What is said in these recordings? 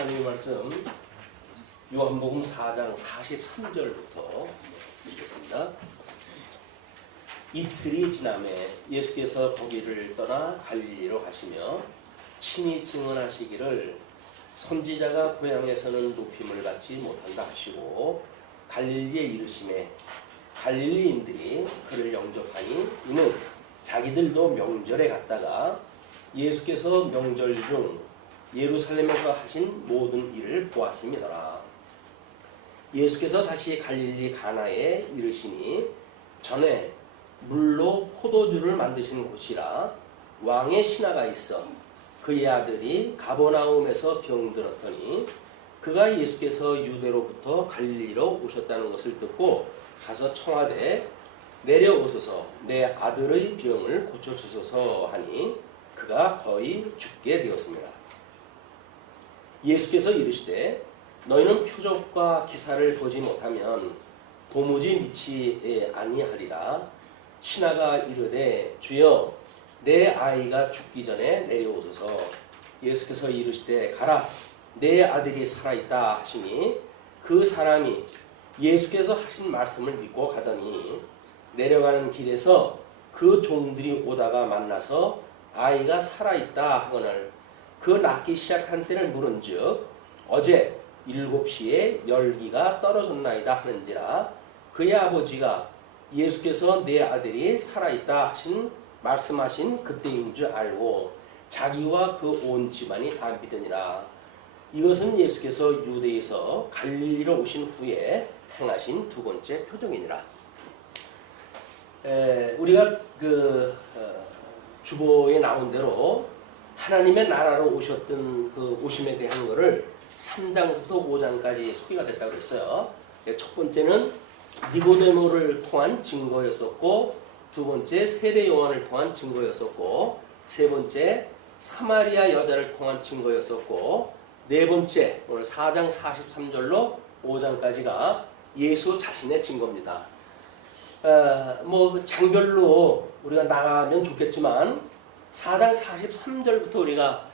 하나님의 말씀 요한복음 4장 43절부터 읽겠습니다. 이틀이 지남에 예수께서 거기를 떠나 갈릴리로 가시며 친히 증언하시기를 선지자가 고향에서는 높임을 받지 못한다 하시고 갈릴리에 이르시매 갈릴리인들이 그를 영접하니 이는 자기들도 명절에 갔다가 예수께서 명절 중 예루살렘에서 하신 모든 일을 보았음이더라. 예수께서 다시 갈릴리 가나에 이르시니 전에 물로 포도주를 만드신 곳이라 왕의 신하가 있어 그의 아들이 가버나움에서 병들었더니 그가 예수께서 유대로부터 갈릴리로 오셨다는 것을 듣고 가서 청하되 내려오소서 내 아들의 병을 고쳐주소서 하니 그가 거의 죽게 되었습니다. 예수께서 이르시되 너희는 표적과 기사를 보지 못하면 도무지 믿지 아니하리라. 신하가 이르되 주여 내 아이가 죽기 전에 내려오소서. 예수께서 이르시되 가라 내 아들이 살아있다 하시니 그 사람이 예수께서 하신 말씀을 믿고 가더니 내려가는 길에서 그 종들이 오다가 만나서 아이가 살아있다 하거늘 그 낳기 시작한 때를 물은즉 어제 7시에 열기가 떨어졌나이다 하는지라. 그의 아버지가 예수께서 내 아들이 살아있다 하신 말씀하신 그때인 줄 알고 자기와 그 온 집안이 다 믿으니라. 이것은 예수께서 유대에서 갈릴리로 오신 후에 행하신 두 번째 표적이니라. 우리가 주보에 나온 대로 하나님의 나라로 오셨던 그 오심에 대한 것을 3장부터 5장까지 소개가 됐다고 했어요. 첫 번째는 니고데모를 통한 증거였었고, 두 번째 세례 요한을 통한 증거였었고, 세 번째 사마리아 여자를 통한 증거였었고, 네 번째 오늘 4장 43절로 5장까지가 예수 자신의 증거입니다. 장별로 우리가 나가면 좋겠지만 4장 43절부터 우리가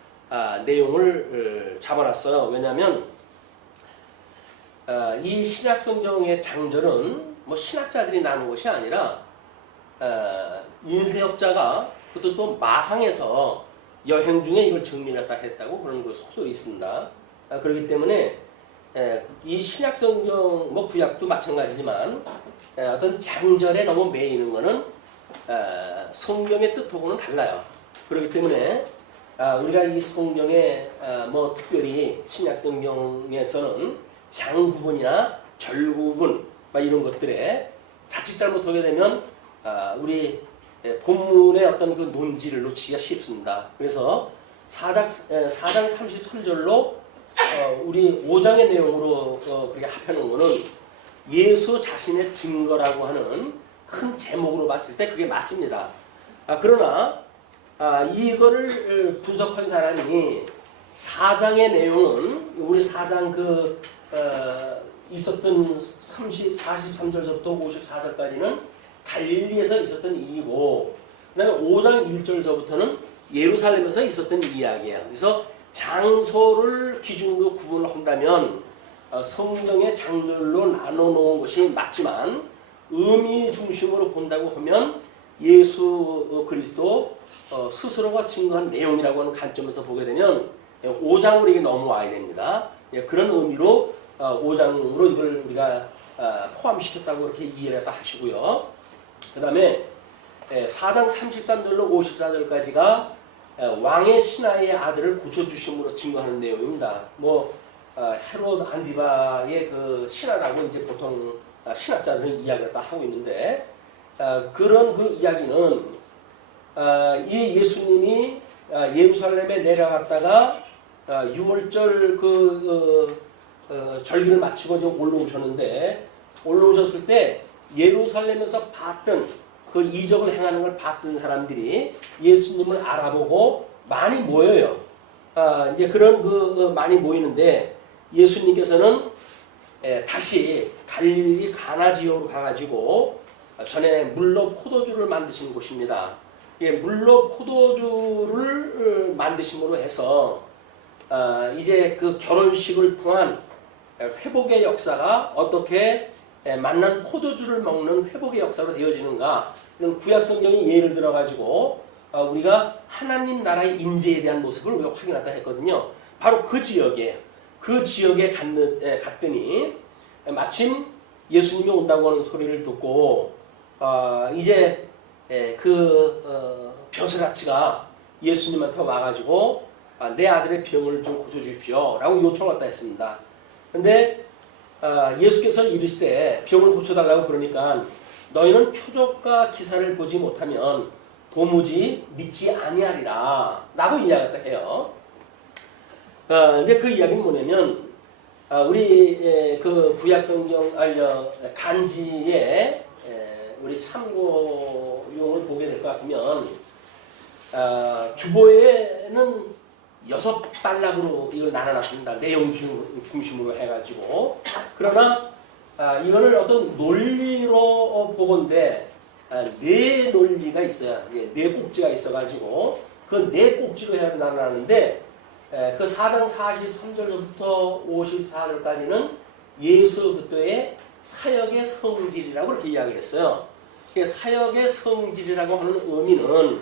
내용을 잡아놨어요. 왜냐하면 이 신약성경의 장절은 신학자들이 나눈 것이 아니라 인쇄업자가 그것도 또 마상에서 여행 중에 이걸 정리했다 했다고 그런 거 속설이 있습니다. 그렇기 때문에 이 신약성경 구약도 마찬가지지만 어떤 장절에 너무 매이는 것은 성경의 뜻하고는 달라요. 그렇기 때문에 우리가 이 성경에 특별히 신약성경에서는 장구분이나 절구분 이런 것들에 자칫 잘못하게 되면 우리 본문의 어떤 그 논지를 놓치기가 쉽습니다. 그래서 4장 33절로 우리 5장의 내용으로 그렇게 합해놓은 것은 예수 자신의 증거라고 하는 큰 제목으로 봤을 때 그게 맞습니다. 그러나 이거를 분석한 사람이 4장의 내용은 우리 4장 있었던 43절부터 54절까지는 갈릴리에서 있었던 일이고, 그 다음에 5장 1절서부터는 예루살렘에서 있었던 이야기예요. 그래서 장소를 기준으로 구분을 한다면 성경의 장절로 나눠놓은 것이 맞지만 의미 중심으로 본다고 하면 예수 그리스도 스스로가 증거한 내용이라고 하는 관점에서 보게 되면 5장으로 이게 넘어와야 됩니다. 그런 의미로 5장으로 이걸 우리가 포함시켰다고 이렇게 이해를 했다 하시고요. 그 다음에 4장 33절로 54절까지가 왕의 신하의 아들을 고쳐주심으로 증거하는 내용입니다. 헤롯 안디바의 그 신하라고 이제 보통 신학자들은 이야기를 다 하고 있는데, 그런 그 이야기는 이 예수님이 예루살렘에 내려갔다가 6월절 절기를 마치고 좀 올라오셨는데, 올라오셨을 때 예루살렘에서 봤던 그 이적을 행하는 걸 봤던 사람들이 예수님을 알아보고 많이 모여요. 이제 그런 많이 모이는데 예수님께서는 다시 갈릴리 가나 지역으로 가가지고 전에 물로 포도주를 만드신 곳입니다. 물로 포도주를 만드심으로 해서 이제 그 결혼식을 통한 회복의 역사가 어떻게 만난 포도주를 먹는 회복의 역사로 되어지는가, 이런 구약 성경이 예를 들어 가지고 우리가 하나님 나라의 임재에 대한 모습을 우리가 확인하다 했거든요. 바로 그 지역에 갔더니 마침 예수님이 온다고 하는 소리를 듣고 이제 벼슬아치가 예수님한테 와가지고 내 아들의 병을 좀 고쳐주십시오 라고 요청을 했다 했습니다. 근데 예수께서 이르시되 병을 고쳐달라고 그러니까 너희는 표적과 기사를 보지 못하면 도무지 믿지 아니하리라 라고 이야기했다 해요. 근데 그 이야기는 뭐냐면 우리 그 구약성경 간지에 우리 참고용을 보게 될 것 같으면 주보에는 6단락으로 이걸 나눠놨습니다. 내용 중심으로 해가지고. 그러나 이거를 어떤 논리로 보건데 네 논리가 있어요. 네 꼭지가 있어가지고 그 네 꼭지로 나눠놨는데 그 4장 43절부터 54절까지는 예수 그리스도의 사역의 성질이라고 이렇게 이야기를 했어요. 사역의 성질이라고 하는 의미는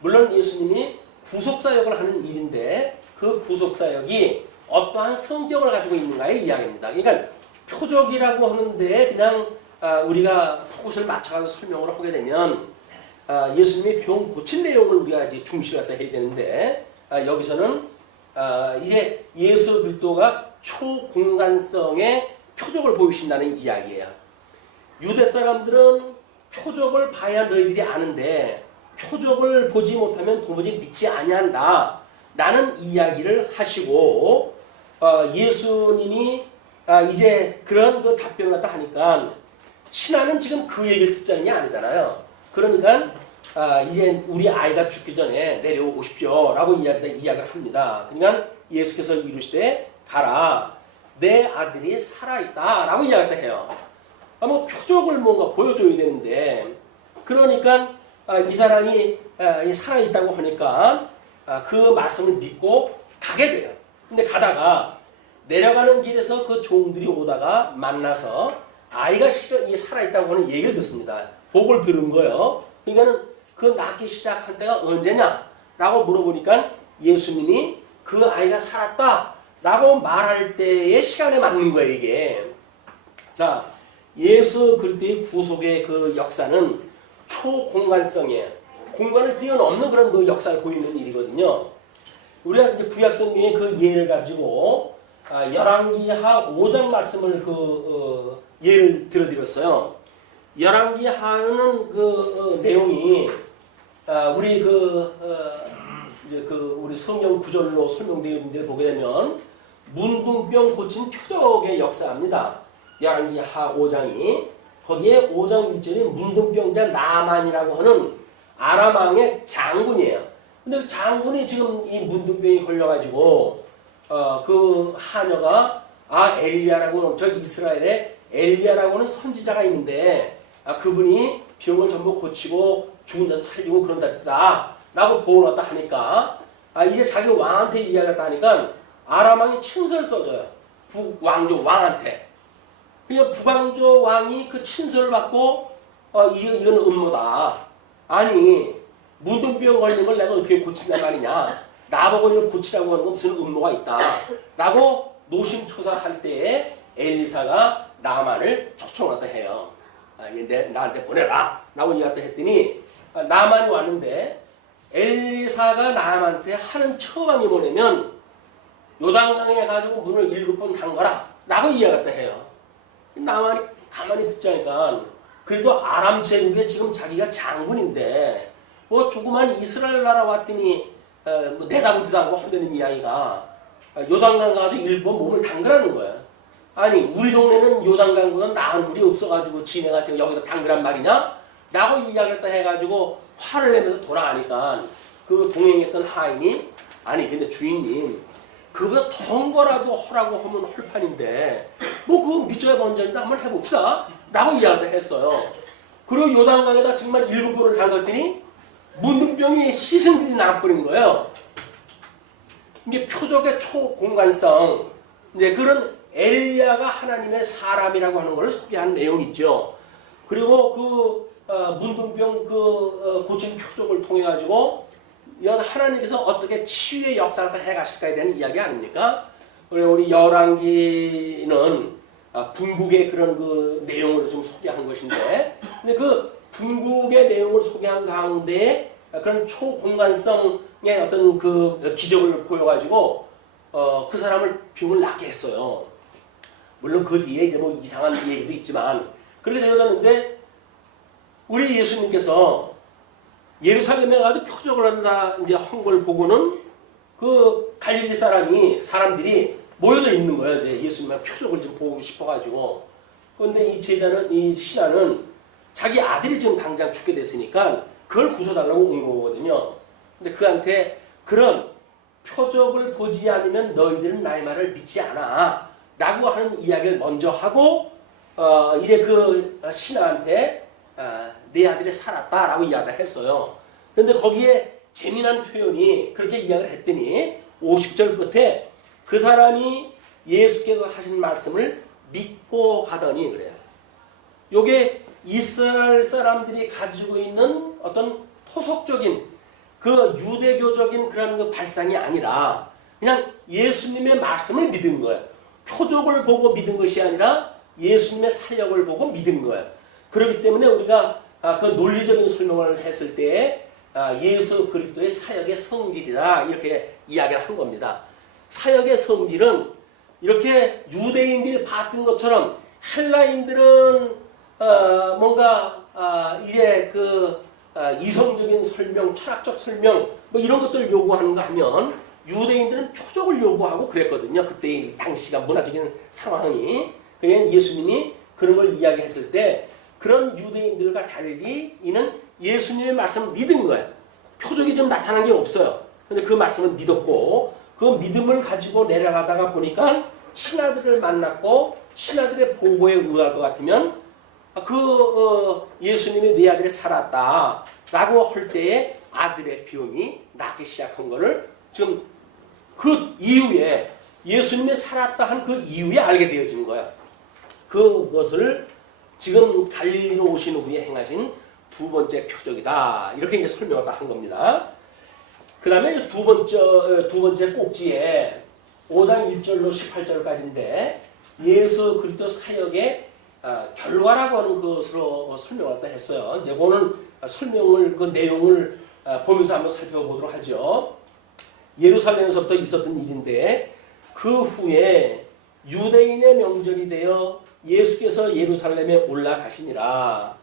물론 예수님이 구속사역을 하는 일인데 그 구속사역이 어떠한 성격을 가지고 있는가의 이야기입니다. 그러니까 표적이라고 하는데 그냥 우리가 포커스를 맞춰가지고 설명을 하게 되면 예수님이 병 고친 내용을 우리가 이제 중시를 갖다 해야 되는데 여기서는 이제 예수 그리스도가 초공간성의 표적을 보이신다는 이야기예요. 유대 사람들은 표적을 봐야 너희들이 아는데 표적을 보지 못하면 도무지 믿지 아니한다 라는 이야기를 하시고 예수님이 이제 그런 그 답변을 갖다 하니까 신하는 지금 그 얘기를 듣자는 게 아니잖아요. 그러니까 이제 우리 아이가 죽기 전에 내려오십시오 라고 이야기를 합니다. 그러니까 예수께서 이르시되 가라 내 아들이 살아있다 라고 이야기를 해요. 뭐 표적을 뭔가 보여줘야 되는데 그러니까 이 사람이 살아있다고 하니까 그 말씀을 믿고 가게 돼요. 근데 가다가 내려가는 길에서 그 종들이 오다가 만나서 아이가 살아있다고 하는 얘기를 듣습니다. 복을 들은 거예요. 그러니까는 그 낳기 시작한 때가 언제냐? 라고 물어보니까 예수님이 그 아이가 살았다 라고 말할 때의 시간에 맞는 거예요, 이게. 자, 예수 그리스도의 구속의 그 역사는 초공간성이에요. 공간을 뛰어넘는 그런 그 역사를 보이는 일이거든요. 우리가 이제 구약 성경의 그 예를 가지고 열왕기하 5장 말씀을 예를 들어드렸어요. 열왕기하는 그 내용이 우리 우리 성경 구절로 설명되어 있는 데를 보게 되면 문둥병 고친 표적의 역사입니다. 열왕기하 5장이 거기에 5장 1절이 문둥병자 나만이라고 하는 아람 왕의 장군이에요. 근데 그 장군이 지금 이 문둥병이 걸려가지고 그 하녀가 엘리야라고 저 이스라엘에 엘리야라고 하는 선지자가 있는데 그분이 병을 전부 고치고 죽은 자도 살리고 그런다 라고 보고 왔다 하니까 이제 자기 왕한테 이야기했다 하니까 아람 왕이 친서를 써줘요. 북왕조 왕한테. 그러니까 북왕조 왕이 그 친서를 받고 이건 음모다. 아니 문둥병 걸린 걸 내가 어떻게 고친단 말이냐. 나보고 이걸 고치라고 하는 건 무슨 음모가 있다. 라고 노심초사할 때에 엘리사가 나만을 초청하다 해요. 나한테 보내라. 라고 이야기했다 했더니 나만이 왔는데 엘리사가 나만한테 하는 처방이 뭐냐면 요단강에 가지고 문을 7번 담가라. 라고 이야기했다 해요. 나만이 가만히 듣자니까 그래도 아람 제국에 지금 자기가 장군인데 뭐 조그만 이스라엘 나라 왔더니 뭐 내다보지도 않고 한다는 이야기가 요단강 가도 7번 몸을 담그라는 거야. 아니 우리 동네는 요단강보다 나은 물이 없어가지고 지네가 지금 여기다 담그란 말이냐? 라고 이야기했다 해가지고 화를 내면서 돌아가니까 그 동행했던 하인이 아니 근데 주인님 그보다 더한 거라도 하라고 하면 할 판인데 뭐 그거 밑줄에 번전인데 한번 해봅시다 라고 이야기를 했어요. 그리고 요단강에다 정말 7번을 담갔더니 문둥병이 시승들이 나버린 거예요. 이게 표적의 초공간성, 이제 그런 엘리야가 하나님의 사람이라고 하는 것을 소개한 내용이 있죠. 그리고 문둥병 고친 표적을 통해 가지고 하나님께서 어떻게 치유의 역사를 다 해가실까에 대한 이야기 아닙니까? 우리 열왕기는 분국의 그런 그 내용을 좀 소개한 것인데, 근데 그 분국의 내용을 소개한 가운데 그런 초공간성의 어떤 그 기적을 보여가지고 그 사람을 병을 낫게 했어요. 물론 그 뒤에 이제 뭐 이상한 얘기도 있지만 그렇게 되어졌는데, 우리 예수님께서 예루살렘에 가서 표적을 한다 이제 한 걸 보고는 그 갈릴리 사람들이 모여져 있는 거예요. 이제 예수님의 표적을 좀 보고 싶어가지고. 그런데 이 신하는 자기 아들이 지금 당장 죽게 됐으니까 그걸 고쳐달라고 온 거거든요. 근데 그한테 그런 표적을 보지 않으면 너희들은 나의 말을 믿지 않아 라고 하는 이야기를 먼저 하고 이제 그 신하한테 내 아들이 살았다 라고 이야기를 했어요. 그런데 거기에 재미난 표현이 그렇게 이야기를 했더니 50절 끝에 그 사람이 예수께서 하신 말씀을 믿고 가더니 그래요. 요게 이스라엘 사람들이 가지고 있는 어떤 토속적인 그 유대교적인 그런 그 발상이 아니라 그냥 예수님의 말씀을 믿은 거예요. 표적을 보고 믿은 것이 아니라 예수님의 사역을 보고 믿은 거예요. 그렇기 때문에 우리가 그 논리적인 설명을 했을 때 예수 그리스도의 사역의 성질이다 이렇게 이야기를 한 겁니다. 사역의 성질은 이렇게 유대인들이 봤던 것처럼 헬라인들은 뭔가 이제 그 이성적인 설명, 철학적 설명 뭐 이런 것들을 요구하는가 하면 유대인들은 표적을 요구하고 그랬거든요. 그때 당시가 문화적인 상황이. 그냥 예수님이 그런 걸 이야기했을 때 그런 유대인들과 달리 이는 예수님의 말씀을 믿은 거예요. 표적이 좀 나타난 게 없어요. 그런데 그 말씀을 믿었고 그 믿음을 가지고 내려가다가 보니까 신하들을 만났고 신하들의 보고에 의할 것 같으면 예수님이 네 아들이 살았다 라고 할 때에 아들의 병이 낫기 시작한 거를 지금 그 이후에 예수님이 살았다 한 그 이후에 알게 되어진 거예요. 그것을 지금 갈릴리로 오신 후에 행하신 두 번째 표적이다 이렇게 이제 설명을 한 겁니다. 그 다음에 두 번째 꼭지에 5장 1절로 18절까지인데 예수 그리스도 사역의 결과라고 하는 것으로 설명을 했어요. 이제 그거는 설명을 그 내용을 보면서 한번 살펴보도록 하죠. 예루살렘에서부터 있었던 일인데 그 후에 유대인의 명절이 되어 예수께서 예루살렘에 올라가시니라.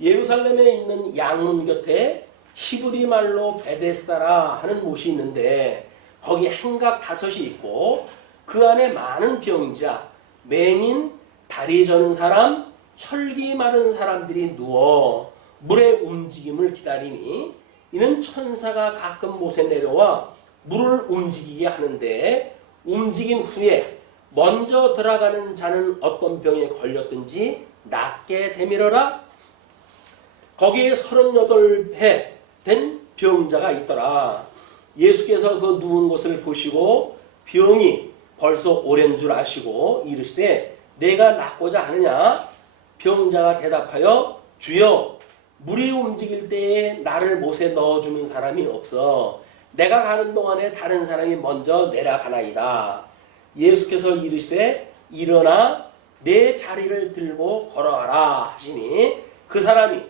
예루살렘에 있는 양문 곁에 히브리 말로 베데스다라 하는 곳이 있는데 거기 행각 5이 있고 그 안에 많은 병자, 맹인, 다리 저는 사람, 혈기 마른 사람들이 누워 물의 움직임을 기다리니 이는 천사가 가끔 못에 내려와 물을 움직이게 하는데 움직인 후에 먼저 들어가는 자는 어떤 병에 걸렸든지 낫게 되밀어라. 거기에 38해 된 병자가 있더라. 예수께서 그 누운 것을 보시고 병이 벌써 오랜 줄 아시고 이르시되 내가 낫고자 하느냐? 병자가 대답하여 주여 물이 움직일 때에 나를 못에 넣어주는 사람이 없어 내가 가는 동안에 다른 사람이 먼저 내려가나이다. 예수께서 이르시되 일어나 내 자리를 들고 걸어가라 하시니 그 사람이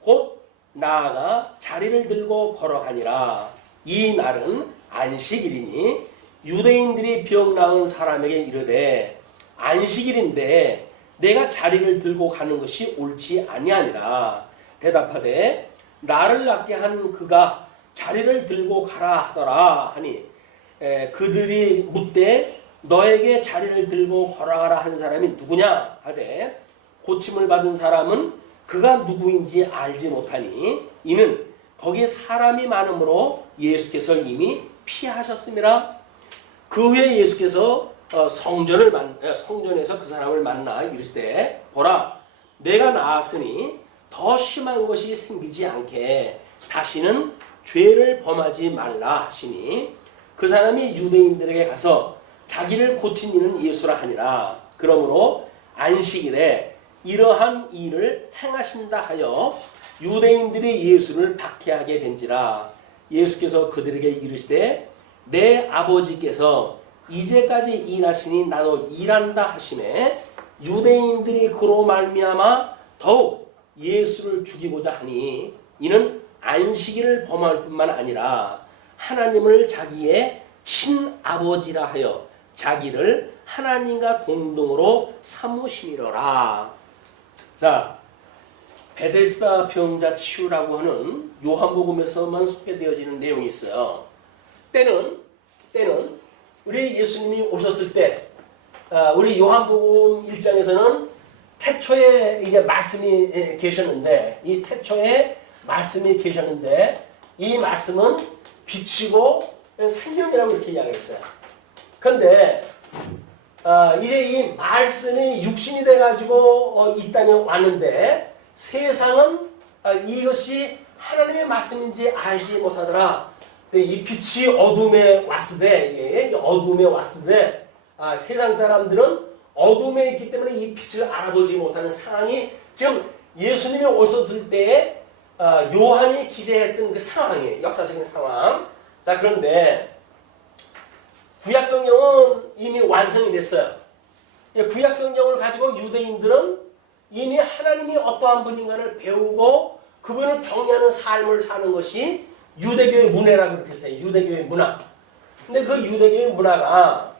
곧 나아가 자리를 들고 걸어가니라. 이 날은 안식일이니 유대인들이 병 나은 사람에게 이르되 안식일인데 내가 자리를 들고 가는 것이 옳지 아니하니라. 대답하되 나를 낫게 한 그가 자리를 들고 가라 하더라 하니 그들이 묻되 너에게 자리를 들고 걸어가라 한 사람이 누구냐 하되 고침을 받은 사람은 그가 누구인지 알지 못하니 이는 거기 사람이 많으므로 예수께서 이미 피하셨음이라. 그 후에 예수께서 성전에서 그 사람을 만나 이르시되 보라 내가 나았으니 더 심한 것이 생기지 않게 다시는 죄를 범하지 말라 하시니 그 사람이 유대인들에게 가서 자기를 고친 이는 예수라 하니라. 그러므로 안식일에 이러한 일을 행하신다 하여 유대인들이 예수를 박해하게 된지라. 예수께서 그들에게 이르시되 내 아버지께서 이제까지 일하시니 나도 일한다 하시매 유대인들이 그로 말미암아 더욱 예수를 죽이고자 하니 이는 안식일을 범할 뿐만 아니라 하나님을 자기의 친아버지라 하여 자기를 하나님과 동등으로 삼으심이로라. 자, 베데스다 병자 치유라고 하는 요한복음에서만 소개되어지는 내용이 있어요. 때는 우리 예수님이 오셨을 때 우리 요한복음 1장에서는 태초에 이제 말씀이 계셨는데 이 태초에 말씀이 계셨는데 이 말씀은 빛이고 생명이라고 이렇게 이야기했어요. 그런데 이제 이 말씀이 육신이 돼가지고 이 땅에 왔는데 세상은 이것이 하나님의 말씀인지 알지 못하더라. 이 빛이 어둠에 왔으되 세상 사람들은 어둠에 있기 때문에 이 빛을 알아보지 못하는 상황이 지금 예수님이 오셨을 때에 요한이 기재했던 그 상황이에요. 역사적인 상황. 자, 그런데 구약 성경은 이미 완성이 됐어요. 구약 성경을 가지고 유대인들은 이미 하나님이 어떠한 분인가를 배우고 그분을 경외하는 삶을 사는 것이 유대교의 문화라고 그렇게 했어요. 유대교의 문화. 근데 그 유대교의 문화가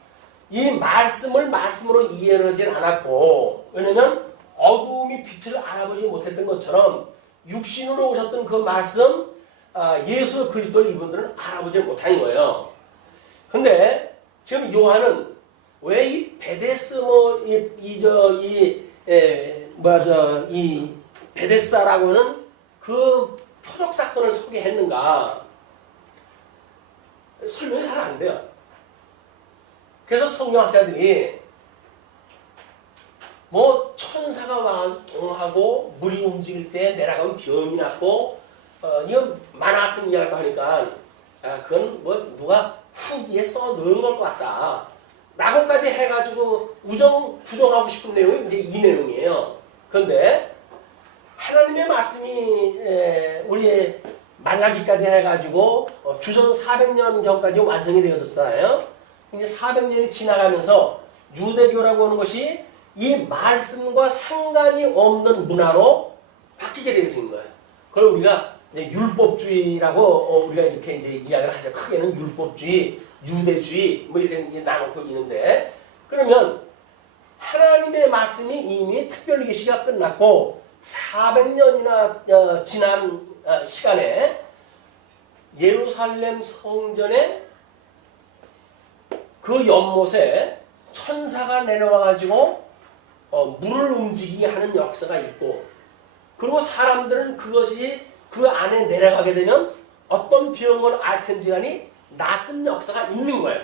이 말씀을 말씀으로 이해를 하진 않았고, 왜냐면 어두움이 빛을 알아보지 못했던 것처럼 육신으로 오셨던 그 말씀, 예수 그리스도를 이분들은 알아보지 못한 거예요. 근데 지금 요한은 왜 이 베데스 이 베데스다라고 하는 그 표적 사건을 소개했는가? 설명이 잘 안 돼요. 그래서 성경학자들이 천사가 와 동하고 물이 움직일 때 내려가면 병이 났고 이거 만화 같은 이야기를 하니까 그건 누가 후기에 써 넣은 것 같다 라고까지 해가지고 부정하고 싶은 내용이 이제 이 내용이에요. 그런데 하나님의 말씀이 우리의 말라기까지 해가지고 주전 400년경까지 완성이 되어졌잖아요. 이제 400년이 지나가면서 유대교라고 하는 것이 이 말씀과 상관이 없는 문화로 바뀌게 되어진 거예요. 그걸 우리가 율법주의라고 우리가 이렇게 이제 이야기를 하죠. 크게는 율법주의, 유대주의 이렇게 나누고 있는데, 그러면 하나님의 말씀이 이미 특별 계시가 끝났고 400년이나 지난 시간에 예루살렘 성전에 그 연못에 천사가 내려와가지고 물을 움직이게 하는 역사가 있고, 그리고 사람들은 그것이 그 안에 내려가게 되면 어떤 병을 앓든지 간에 낫던 역사가 있는 거예요.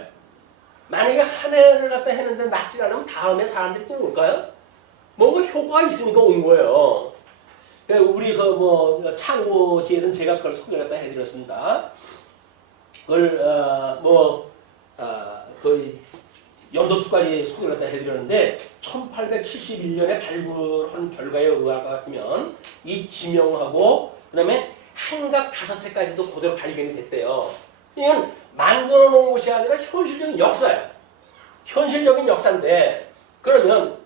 만약에 한 해를 갖다 했는데 낫지 않으면 다음에 사람들이 또 올까요? 뭔가 효과가 있으니까 온 거예요. 우리 창고지에는 제가 그걸 소개를 갖다 해드렸습니다. 그걸 거의 연도수까지 소개를 갖다 해드렸는데 1871년에 발굴한 결과에 의할 것 같으면 이 지명하고 그 다음에 한각 5채까지도 그대로 발견이 됐대요. 이건 만들어 놓은 것이 아니라 현실적인 역사예요. 현실적인 역사인데, 그러면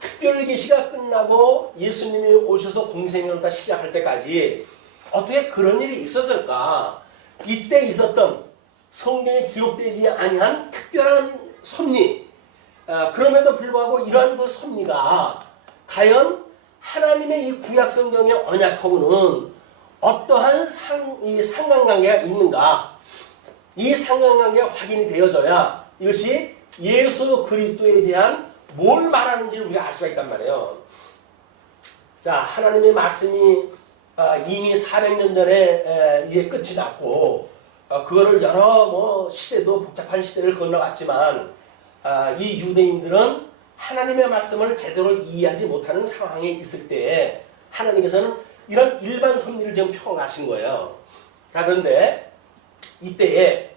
특별 계시가 끝나고 예수님이 오셔서 공생애를 다 시작할 때까지 어떻게 그런 일이 있었을까? 이때 있었던 성경에 기록되지 아니한 특별한 섭리, 그럼에도 불구하고 이러한 그 섭리가 과연 하나님의 이 구약 성경의 언약하고는 어떠한 상관관계가 있는가? 이 상관관계가 확인이 되어져야 이것이 예수 그리스도에 대한 뭘 말하는지를 우리가 알 수가 있단 말이에요. 자, 하나님의 말씀이 이미 400년 전에 이게 끝이 났고, 그거를 여러 시대도 복잡한 시대를 건너갔지만 이 유대인들은 하나님의 말씀을 제대로 이해하지 못하는 상황에 있을 때에 하나님께서는 이런 일반 섭리를 지금 펴가신 거예요. 자, 그런데 이때에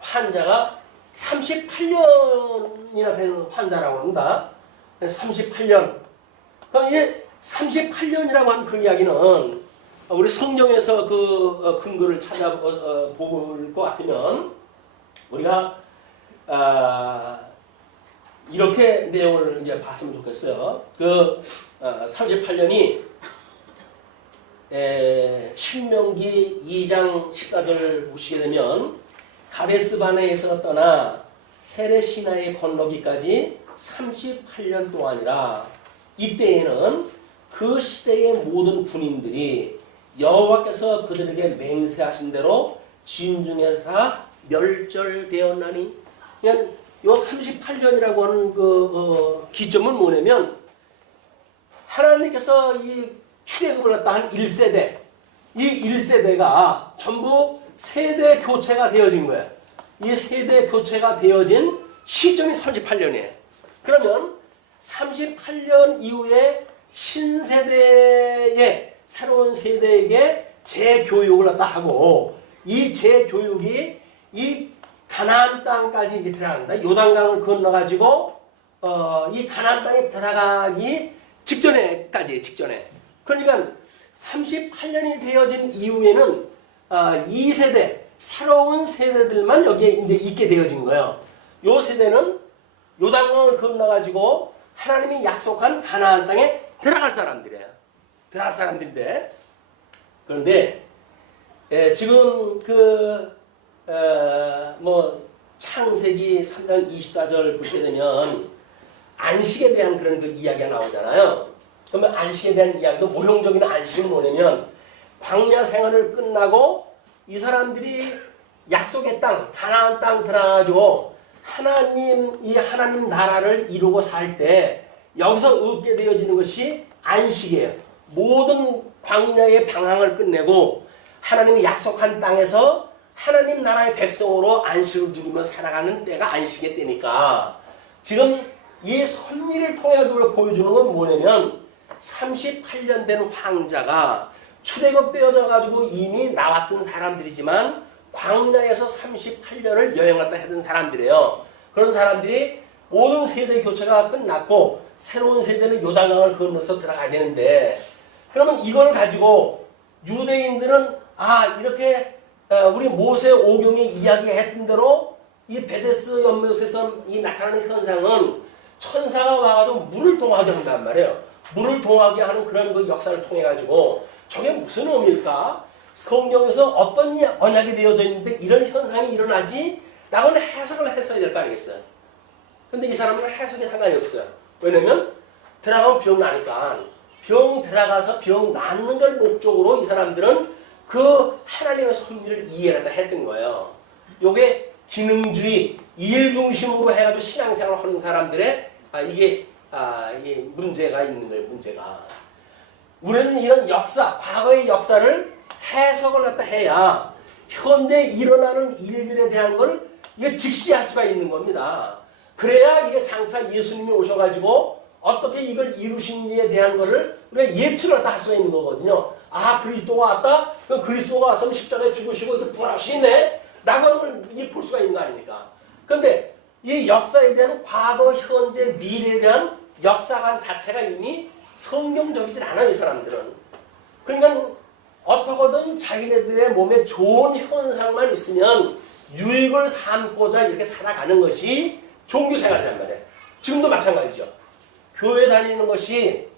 환자가 38년이나 된 환자라고 합니다. 38년. 그럼 이게 38년이라고 하는 그 이야기는 우리 성경에서 그 근거를 찾아볼 것 같으면 우리가 이렇게 내용을 이제 봤으면 좋겠어요. 그 38년이 신명기 2장 14절 보시게 되면 가데스바네에서 떠나 세레 시나에 건너기까지 38년 동안이라 이때에는 그 시대의 모든 군인들이 여호와께서 그들에게 맹세하신 대로 진중에서 다 멸절되었나니. 그냥 요 38년이라고 하는 그 기점은 뭐냐면 하나님께서 이 출애굽을 갖다 한 1세대, 이 1세대가 전부 세대 교체가 되어진 거예요. 이 세대 교체가 되어진 시점이 38년이에요. 그러면 38년 이후에 신세대의 새로운 세대에게 재교육을 갖다 하고 이 재교육이 이 가나안 땅까지 이제 들어갑니다. 요단강을 건너가지고 이 가나안 땅에 들어가기 직전에. 그러니까 38년이 되어진 이후에는 2세대 새로운 세대들만 여기에 이제 있게 되어진 거예요. 요 세대는 요단강을 건너가지고 하나님이 약속한 가나안 땅에 들어갈 사람들이에요. 들어갈 사람들인데 그런데 지금 창세기 3장 24절 보시게 되면 안식에 대한 그런 그 이야기가 나오잖아요. 그러면 안식에 대한 이야기도 모형적인 안식은 뭐냐면 광야 생활을 끝나고 이 사람들이 약속의 땅, 가나안 땅 들어가가지고 하나님 나라를 이루고 살 때 여기서 얻게 되어지는 것이 안식이에요. 모든 광야의 방황을 끝내고 하나님이 약속한 땅에서 하나님 나라의 백성으로 안식을 누리며 살아가는 때가 안식의 때니까 지금 이 섭리를 통해 보여주는 건 뭐냐면 38년 된 황자가 출애굽되어져 가지고 이미 나왔던 사람들이지만 광야에서 38년을 여행 갔다 했던 사람들이에요. 그런 사람들이 모든 세대 교체가 끝났고 새로운 세대는 요단강을 건너서 들어가야 되는데 그러면 이걸 가지고 유대인들은 이렇게 우리 모세 오경이 이야기했던 대로 이 베데스 연못에서 이 나타나는 현상은 천사가 와가지고 물을 동하게 한단 말이에요. 물을 동하게 하는 그런 그 역사를 통해 가지고 저게 무슨 의미일까? 성경에서 어떤 언약이 되어져 있는데 이런 현상이 일어나지? 라고는 해석을 했어야 될 거 아니겠어요? 근데 이 사람은 해석이 상관이 없어요. 왜냐면 들어가면 병 나니까 병 들어가서 병 낫는 걸 목적으로 이 사람들은 그 하나님의 섭리를 이해하다 했던 거예요. 요게 기능주의, 일 중심으로 해가지고 신앙생활을 하는 사람들의 이게 문제가 있는 거예요. 문제가. 우리는 이런 역사, 과거의 역사를 해석을 갖다 해야 현재 일어나는 일들에 대한 걸 이게 직시할 수가 있는 겁니다. 그래야 이게 장차 예수님이 오셔가지고 어떻게 이걸 이루신지에 대한 거를 우리가 예측을 할 수가 있는 거거든요. 그리스도가 왔다? 그럼 그리스도가 왔으면 십자가에 죽으시고 이렇게 부활하시네? 라고 하는 걸 볼 수가 있는 거 아닙니까? 근데 이 역사에 대한 과거, 현재, 미래에 대한 역사관 자체가 이미 성경적이진 않아요, 이 사람들은. 그러니까 어떻게든 자기네들의 몸에 좋은 현상만 있으면 유익을 삼고자 이렇게 살아가는 것이 종교생활이란 말이에요. 지금도 마찬가지죠. 교회 다니는 것이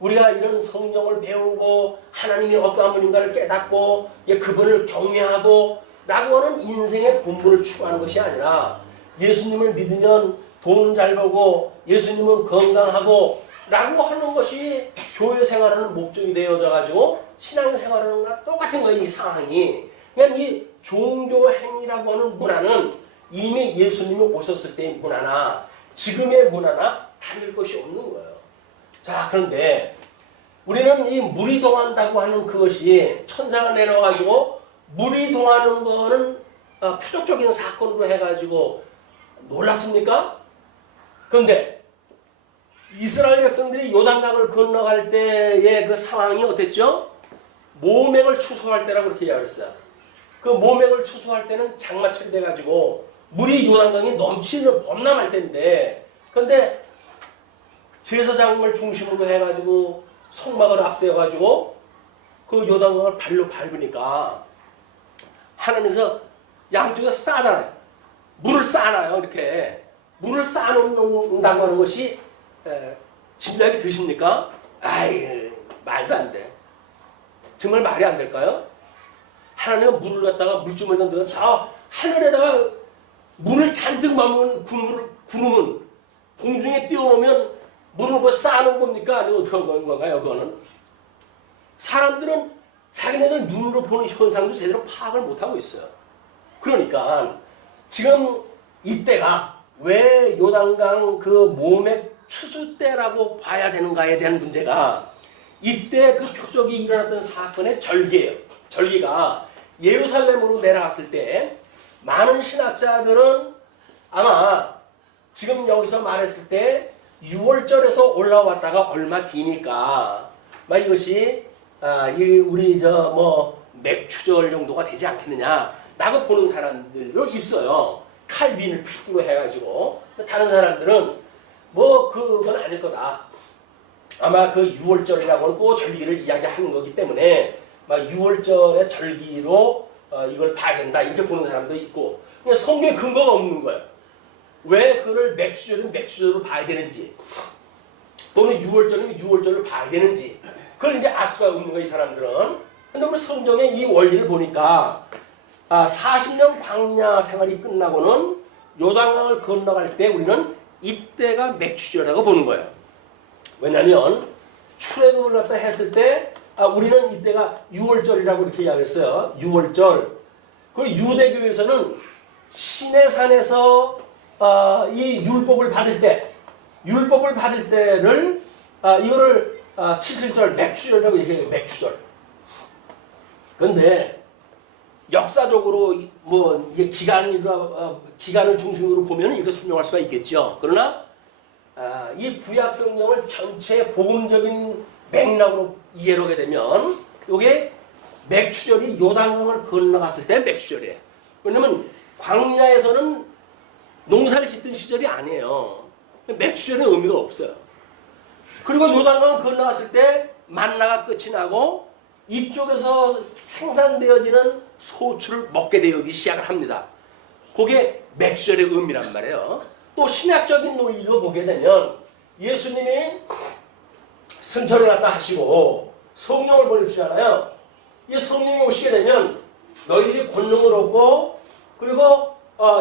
우리가 이런 성경을 배우고 하나님이 어떠한 분인가를 깨닫고 그분을 경외하고 라고 하는 인생의 본분을 추구하는 것이 아니라 예수님을 믿으면 돈 잘 벌고 예수님은 건강하고 라고 하는 것이 교회 생활하는 목적이 되어져 가지고 신앙생활하는 것과 똑같은 거예요. 이 상황이. 그냥 이 종교 행위라고 하는 문화는 이미 예수님이 오셨을 때의 문화나 지금의 문화나 다를 것이 없는 거예요. 자, 그런데 우리는 이 물이 동한다고 하는 그것이 천사가 내려가지고 물이 동하는 거는 표적적인 사건으로 해가지고 놀랐습니까? 그런데 이스라엘 백성들이 요단강을 건너갈 때의 그 상황이 어땠죠? 모맹을 추수할 때라고 그렇게 이야기했어요. 그 모맥을 추수할 때는 장마철이 돼가지고 물이 요단강이 넘치는 범람할 때인데, 근데 제사장을 중심으로 해가지고 성막을 앞세워가지고 그 요단강을 발로 밟으니까 하나님께서 양쪽에 쌓아놔요. 물을 쌓아놔요. 이렇게 물을 쌓아놓는다고 하는 것이 진작에 드십니까? 아이, 말도 안 돼. 정말 말이 안 될까요? 하나님은 물을 갖다가 물주머니에 넣어 저 하늘에다가 물을 잔뜩 담은 구름은 공중에 띄워놓으면 물을 그 쌓아놓은 겁니까? 아니면 어떻게 한 건가요? 그거는 사람들은 자기네들 눈으로 보는 현상도 제대로 파악을 못하고 있어요. 그러니까 지금 이때가 왜 요단강 그 모맥 추수 때라고 봐야 되는가에 대한 문제가, 이때 그 표적이 일어났던 사건의 절기예요. 절기가 예루살렘으로 내려갔을 때 많은 신학자들은 아마 지금 여기서 말했을 때 6월절에서 올라왔다가 얼마 뒤니까 막 이것이 우리 맥추절 정도가 되지 않겠느냐라고 보는 사람들도 있어요. 칼빈을 필두로 해가지고. 다른 사람들은 그건 아닐 거다. 아마 그 6월절이라고는 또 절기를 이야기하는 거기 때문에 막 6월절의 절기로 이걸 봐야 된다 이렇게 보는 사람도 있고, 성경에 근거가 없는 거예요. 왜 그걸 맥추절은 맥추절로 봐야 되는지, 또는 6월절이면 6월절로 봐야 되는지, 그걸 이제 알 수가 없는 거예요, 이 사람들은. 근데 우리 성경의 이 원리를 보니까 40년 광야 생활이 끝나고는 요단강을 건너갈 때 우리는 이때가 맥추절이라고 보는 거예요. 왜냐하면 출애굽을 갖다 했을 때 우리는 이때가 6월절이라고 이렇게 이야기했어요. 6월절. 그 유대교에서는 시내산에서 이 율법을 받을 때를 이거를 77절 맥추절이라고 얘기해요. 맥추절. 그런데 역사적으로 이게 기간을 중심으로 보면 이렇게 설명할 수가 있겠죠. 그러나 이 구약 성경을 전체 복음적인 맥락으로 이해를 하게 되면 이게 맥추절이 요단강을 건너갔을 때 맥추절이에요. 왜냐면 광야에서는 농사를 짓던 시절이 아니에요. 맥추절은 의미가 없어요. 그리고 요단강을 건너갔을 때 만나가 끝이 나고 이쪽에서 생산되어지는 소출을 먹게 되기 시작을 합니다. 그게 맥추절의 의미란 말이에요. 또 신학적인 논리로 보게 되면 예수님이 승천을 갖다 하시고 성령을 보내주잖아요. 이 성령이 오시게 되면 너희들이 권능을 얻고, 그리고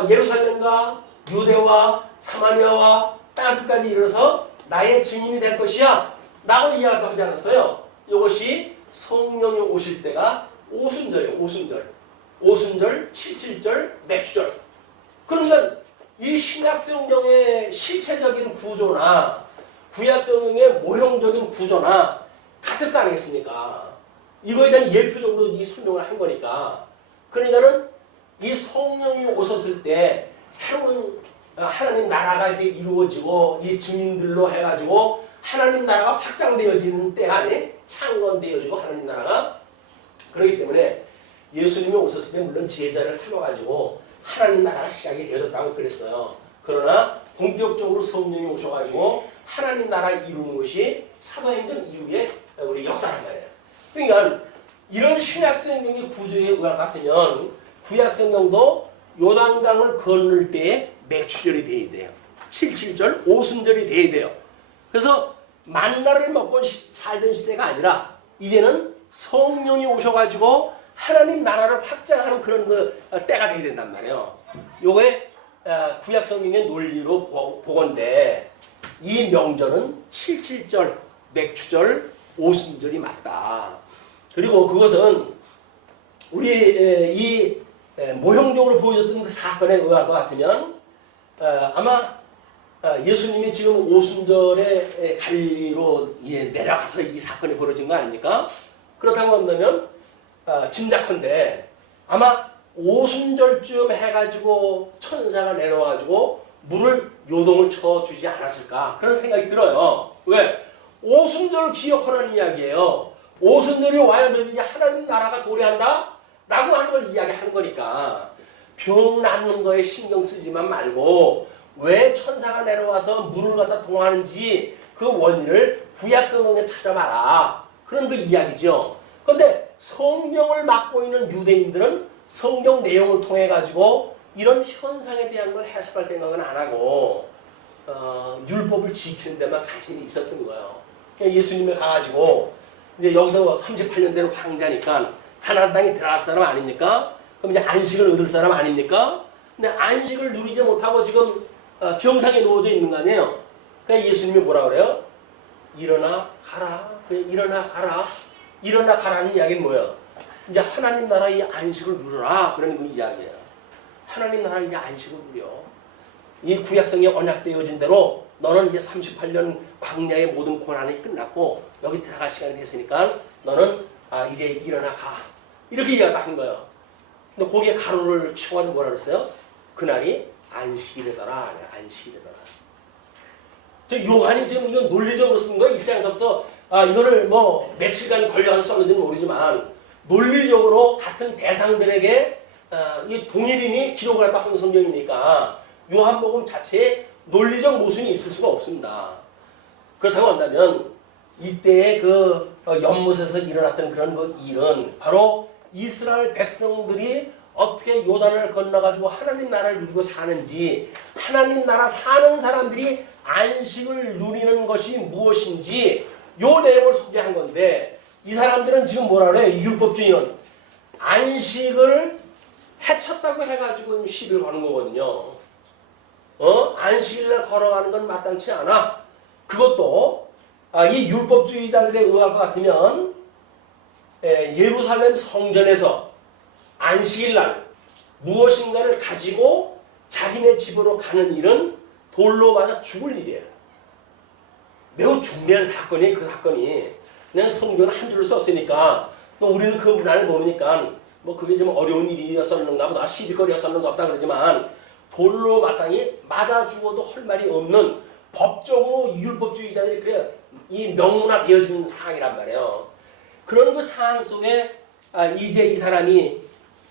예루살렘과 유대와 사마리아와 땅 끝까지 이르러서 나의 증인이 될 것이야 라고 이야기하지 않았어요. 이것이 성령이 오실 때가 오순절이에요. 오순절, 77절, 맥추절. 그러니까 이 신약 성경의 실체적인 구조나 구약 성경의 모형적인 구조나 같을 거 아니겠습니까? 이거에 대한 예표적으로 이 설명을 한 거니까. 그러니까는 이 성령이 오셨을 때 새로운 하나님 나라가 이제 이루어지고 이 증인들로 해가지고 하나님 나라가 확장되어지는 때가 아니 창건되어지고 하나님 나라가. 그렇기 때문에 예수님이 오셨을 때 물론 제자를 삼아가지고 하나님 나라가 시작이 되어졌다고 그랬어요. 그러나 본격적으로 성령이 오셔가지고 하나님 나라 이루는 것이 사도행전 이후에 우리 역사란 말이에요. 그러니까 이런 신약 성경의 구조에 의할 같으면 구약 성경도 요단강을 건널 때에 맥추절이 돼야 돼요. 77절, 오순절이 돼야 돼요. 그래서 만나를 먹고 살던 시대가 아니라 이제는 성령이 오셔가지고 하나님 나라를 확장하는 그런 때가 돼야 된단 말이에요. 요게 구약 성경의 논리로 보건데 이 명절은 77절, 맥추절, 오순절이 맞다. 그리고 그것은 우리 이 모형적으로 보여줬던 그 사건에 의할 것 같으면 아마 예수님이 지금 오순절에 갈리로 내려가서 이 사건이 벌어진 거 아닙니까? 그렇다고 한다면 짐작컨대 아마 오순절쯤 해가지고 천사가 내려와가지고 물을 요동을 쳐주지 않았을까 그런 생각이 들어요. 왜? 오순절을 기억하라는 이야기예요. 오순절이 와야 너희들이 하나님 나라가 도래한다? 라고 하는 걸 이야기하는 거니까 병 낫는 거에 신경 쓰지만 말고 왜 천사가 내려와서 물을 갖다 동하는지 그 원인을 구약 성경에 찾아봐라. 그런 그 이야기죠. 그런데 성경을 맡고 있는 유대인들은 성경 내용을 통해 가지고 이런 현상에 대한 걸 해석할 생각은 안 하고 율법을 지키는 데만 관심이 있었던 거예요. 예수님이 가가지고 이제 여기서 38년 된 황자니까 가나안 땅에 들어갈 사람 아닙니까? 그럼 이제 안식을 얻을 사람 아닙니까? 근데 안식을 누리지 못하고 지금 병상에 누워져 있는 거 아니에요? 그러니까 예수님이 뭐라 그래요? 일어나 가라. 일어나 가라. 일어나 가라는 이야기는 뭐예요? 이제 하나님 나라의 안식을 누려라. 그런 그 이야기예요. 하나님 나라의 안식을 누려. 이 구약성에 언약되어진 대로 너는 이제 38년 광야의 모든 고난이 끝났고 여기 들어갈 시간이 됐으니까 너는 이제 일어나 가. 이렇게 이야기하는 거예요. 근데 거기에 가로를 치고는 뭐라 그랬어요? 그날이 안식일이더라. 안식일이더라. 요한이 지금 이건 논리적으로 쓴 거예요. 1장에서부터 이거를 뭐 며칠간 걸려가서 썼는지는 모르지만 논리적으로 같은 대상들에게 이 동일인이 기록을 했다 하는 성경이니까 요한복음 자체에 논리적 모순이 있을 수가 없습니다. 그렇다고 한다면 이때의 그 연못에서 일어났던 그런 그 일은 바로 이스라엘 백성들이 어떻게 요단을 건너가지고 하나님 나라를 누리고 사는지, 하나님 나라 사는 사람들이 안식을 누리는 것이 무엇인지 요 내용을 소개한 건데, 이 사람들은 지금 뭐라 그래? 율법주의는 안식을 해쳤다고 해가지고 시비를 거는 거거든요. 안식일날 걸어가는 건 마땅치 않아. 그것도 이 율법주의자들에 의할 것 같으면 예루살렘 성전에서 안식일날 무엇인가를 가지고 자기네 집으로 가는 일은 돌로 맞아 죽을 일이에요. 매우 중대한 사건이 그 사건이 그냥 성경 한 줄을 썼으니까 또 우리는 그 문화를 모르니까 뭐 그게 좀 어려운 일이었었는가 보다 시비거리였었는가 보다 그러지만 돌로 마땅히 맞아 죽어도 할 말이 없는 법적으로 율법주의자들이 그래 이 명문화되어진 사항이란 말이에요. 그런 그 상황 속에 이제 이 사람이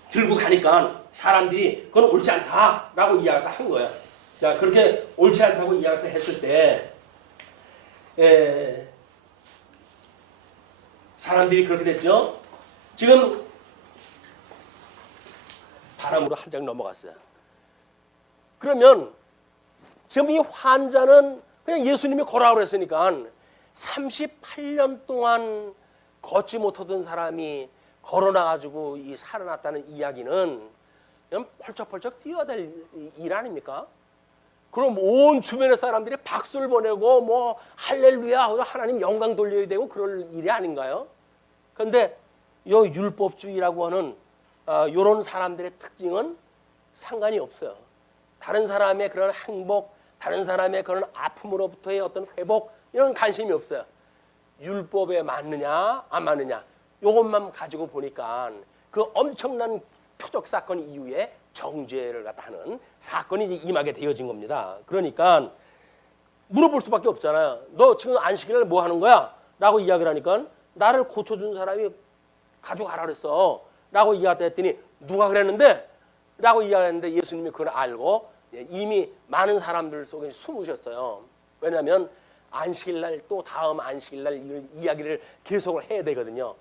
들고 가니까 사람들이 그건 옳지 않다라고 이야기를 한 거야. 자, 그렇게 옳지 않다고 이야기를 했을 때 사람들이 그렇게 됐죠. 지금 바람으로 한 장 넘어갔어요. 그러면 지금 이 환자는 그냥 예수님이 걸어오라 했으니까 38년 동안 걷지 못하던 사람이 걸어나가지고 이 살아났다는 이야기는 그냥 펄쩍펄쩍 뛰어야 될 일 아닙니까? 그럼 온 주변의 사람들이 박수를 보내고 뭐 할렐루야 하고 하나님 영광 돌려야 되고 그럴 일이 아닌가요? 그런데 요 율법주의라고 하는 요런 사람들의 특징은 상관이 없어요. 다른 사람의 그런 행복, 다른 사람의 그런 아픔으로부터의 어떤 회복 이런 관심이 없어요. 율법에 맞느냐 안 맞느냐 요것만 가지고 보니까 그 엄청난 표적 사건 이후에 정죄를 갖다 하는 사건이 이제 임하게 되어진 겁니다. 그러니까 물어볼 수밖에 없잖아요. 너 지금 안식일날 뭐 하는 거야? 라고 이야기를 하니까 나를 고쳐준 사람이 가져가라 그랬어. 라고 이야기했더니 누가 그랬는데? 라고 이야기했는데 예수님이 그걸 알고 이미 많은 사람들 속에 숨으셨어요. 왜냐하면 안식일날 또 다음 안식일날 이야기를 계속을 해야 되거든요.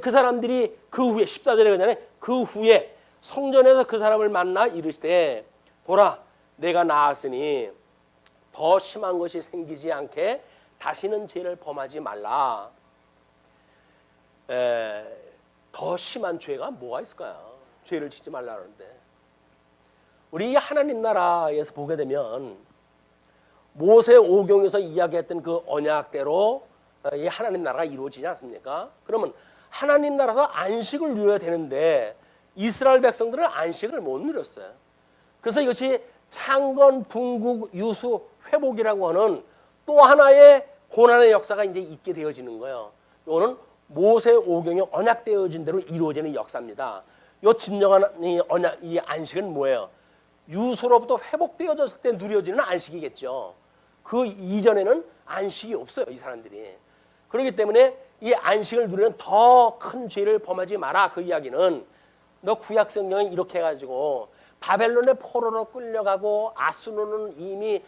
그 사람들이 그 후에 14절에 그러잖아요. 그 후에 성전에서 그 사람을 만나 이르시되 보라 내가 나았으니 더 심한 것이 생기지 않게 다시는 죄를 범하지 말라. 더 심한 죄가 뭐가 있을까요? 죄를 짓지 말라 그러는데 우리 하나님 나라에서 보게 되면 모세 오경에서 이야기했던 그 언약대로 이 하나님 나라가 이루어지지 않습니까? 그러면 하나님 나라에서 안식을 누려야 되는데 이스라엘 백성들은 안식을 못 누렸어요. 그래서 이것이 창건, 분국, 유수, 회복이라고 하는 또 하나의 고난의 역사가 이제 있게 되어지는 거예요. 이거는 모세 오경에 언약되어진 대로 이루어지는 역사입니다. 이 진정한 이 안식은 뭐예요? 유수로부터 회복되어졌을 때 누려지는 안식이겠죠. 그 이전에는 안식이 없어요, 이 사람들이. 그렇기 때문에 이 안식을 누리는 더 큰 죄를 범하지 마라. 그 이야기는 너 구약 성경이 이렇게 해가지고 바벨론의 포로로 끌려가고 아수르는 이미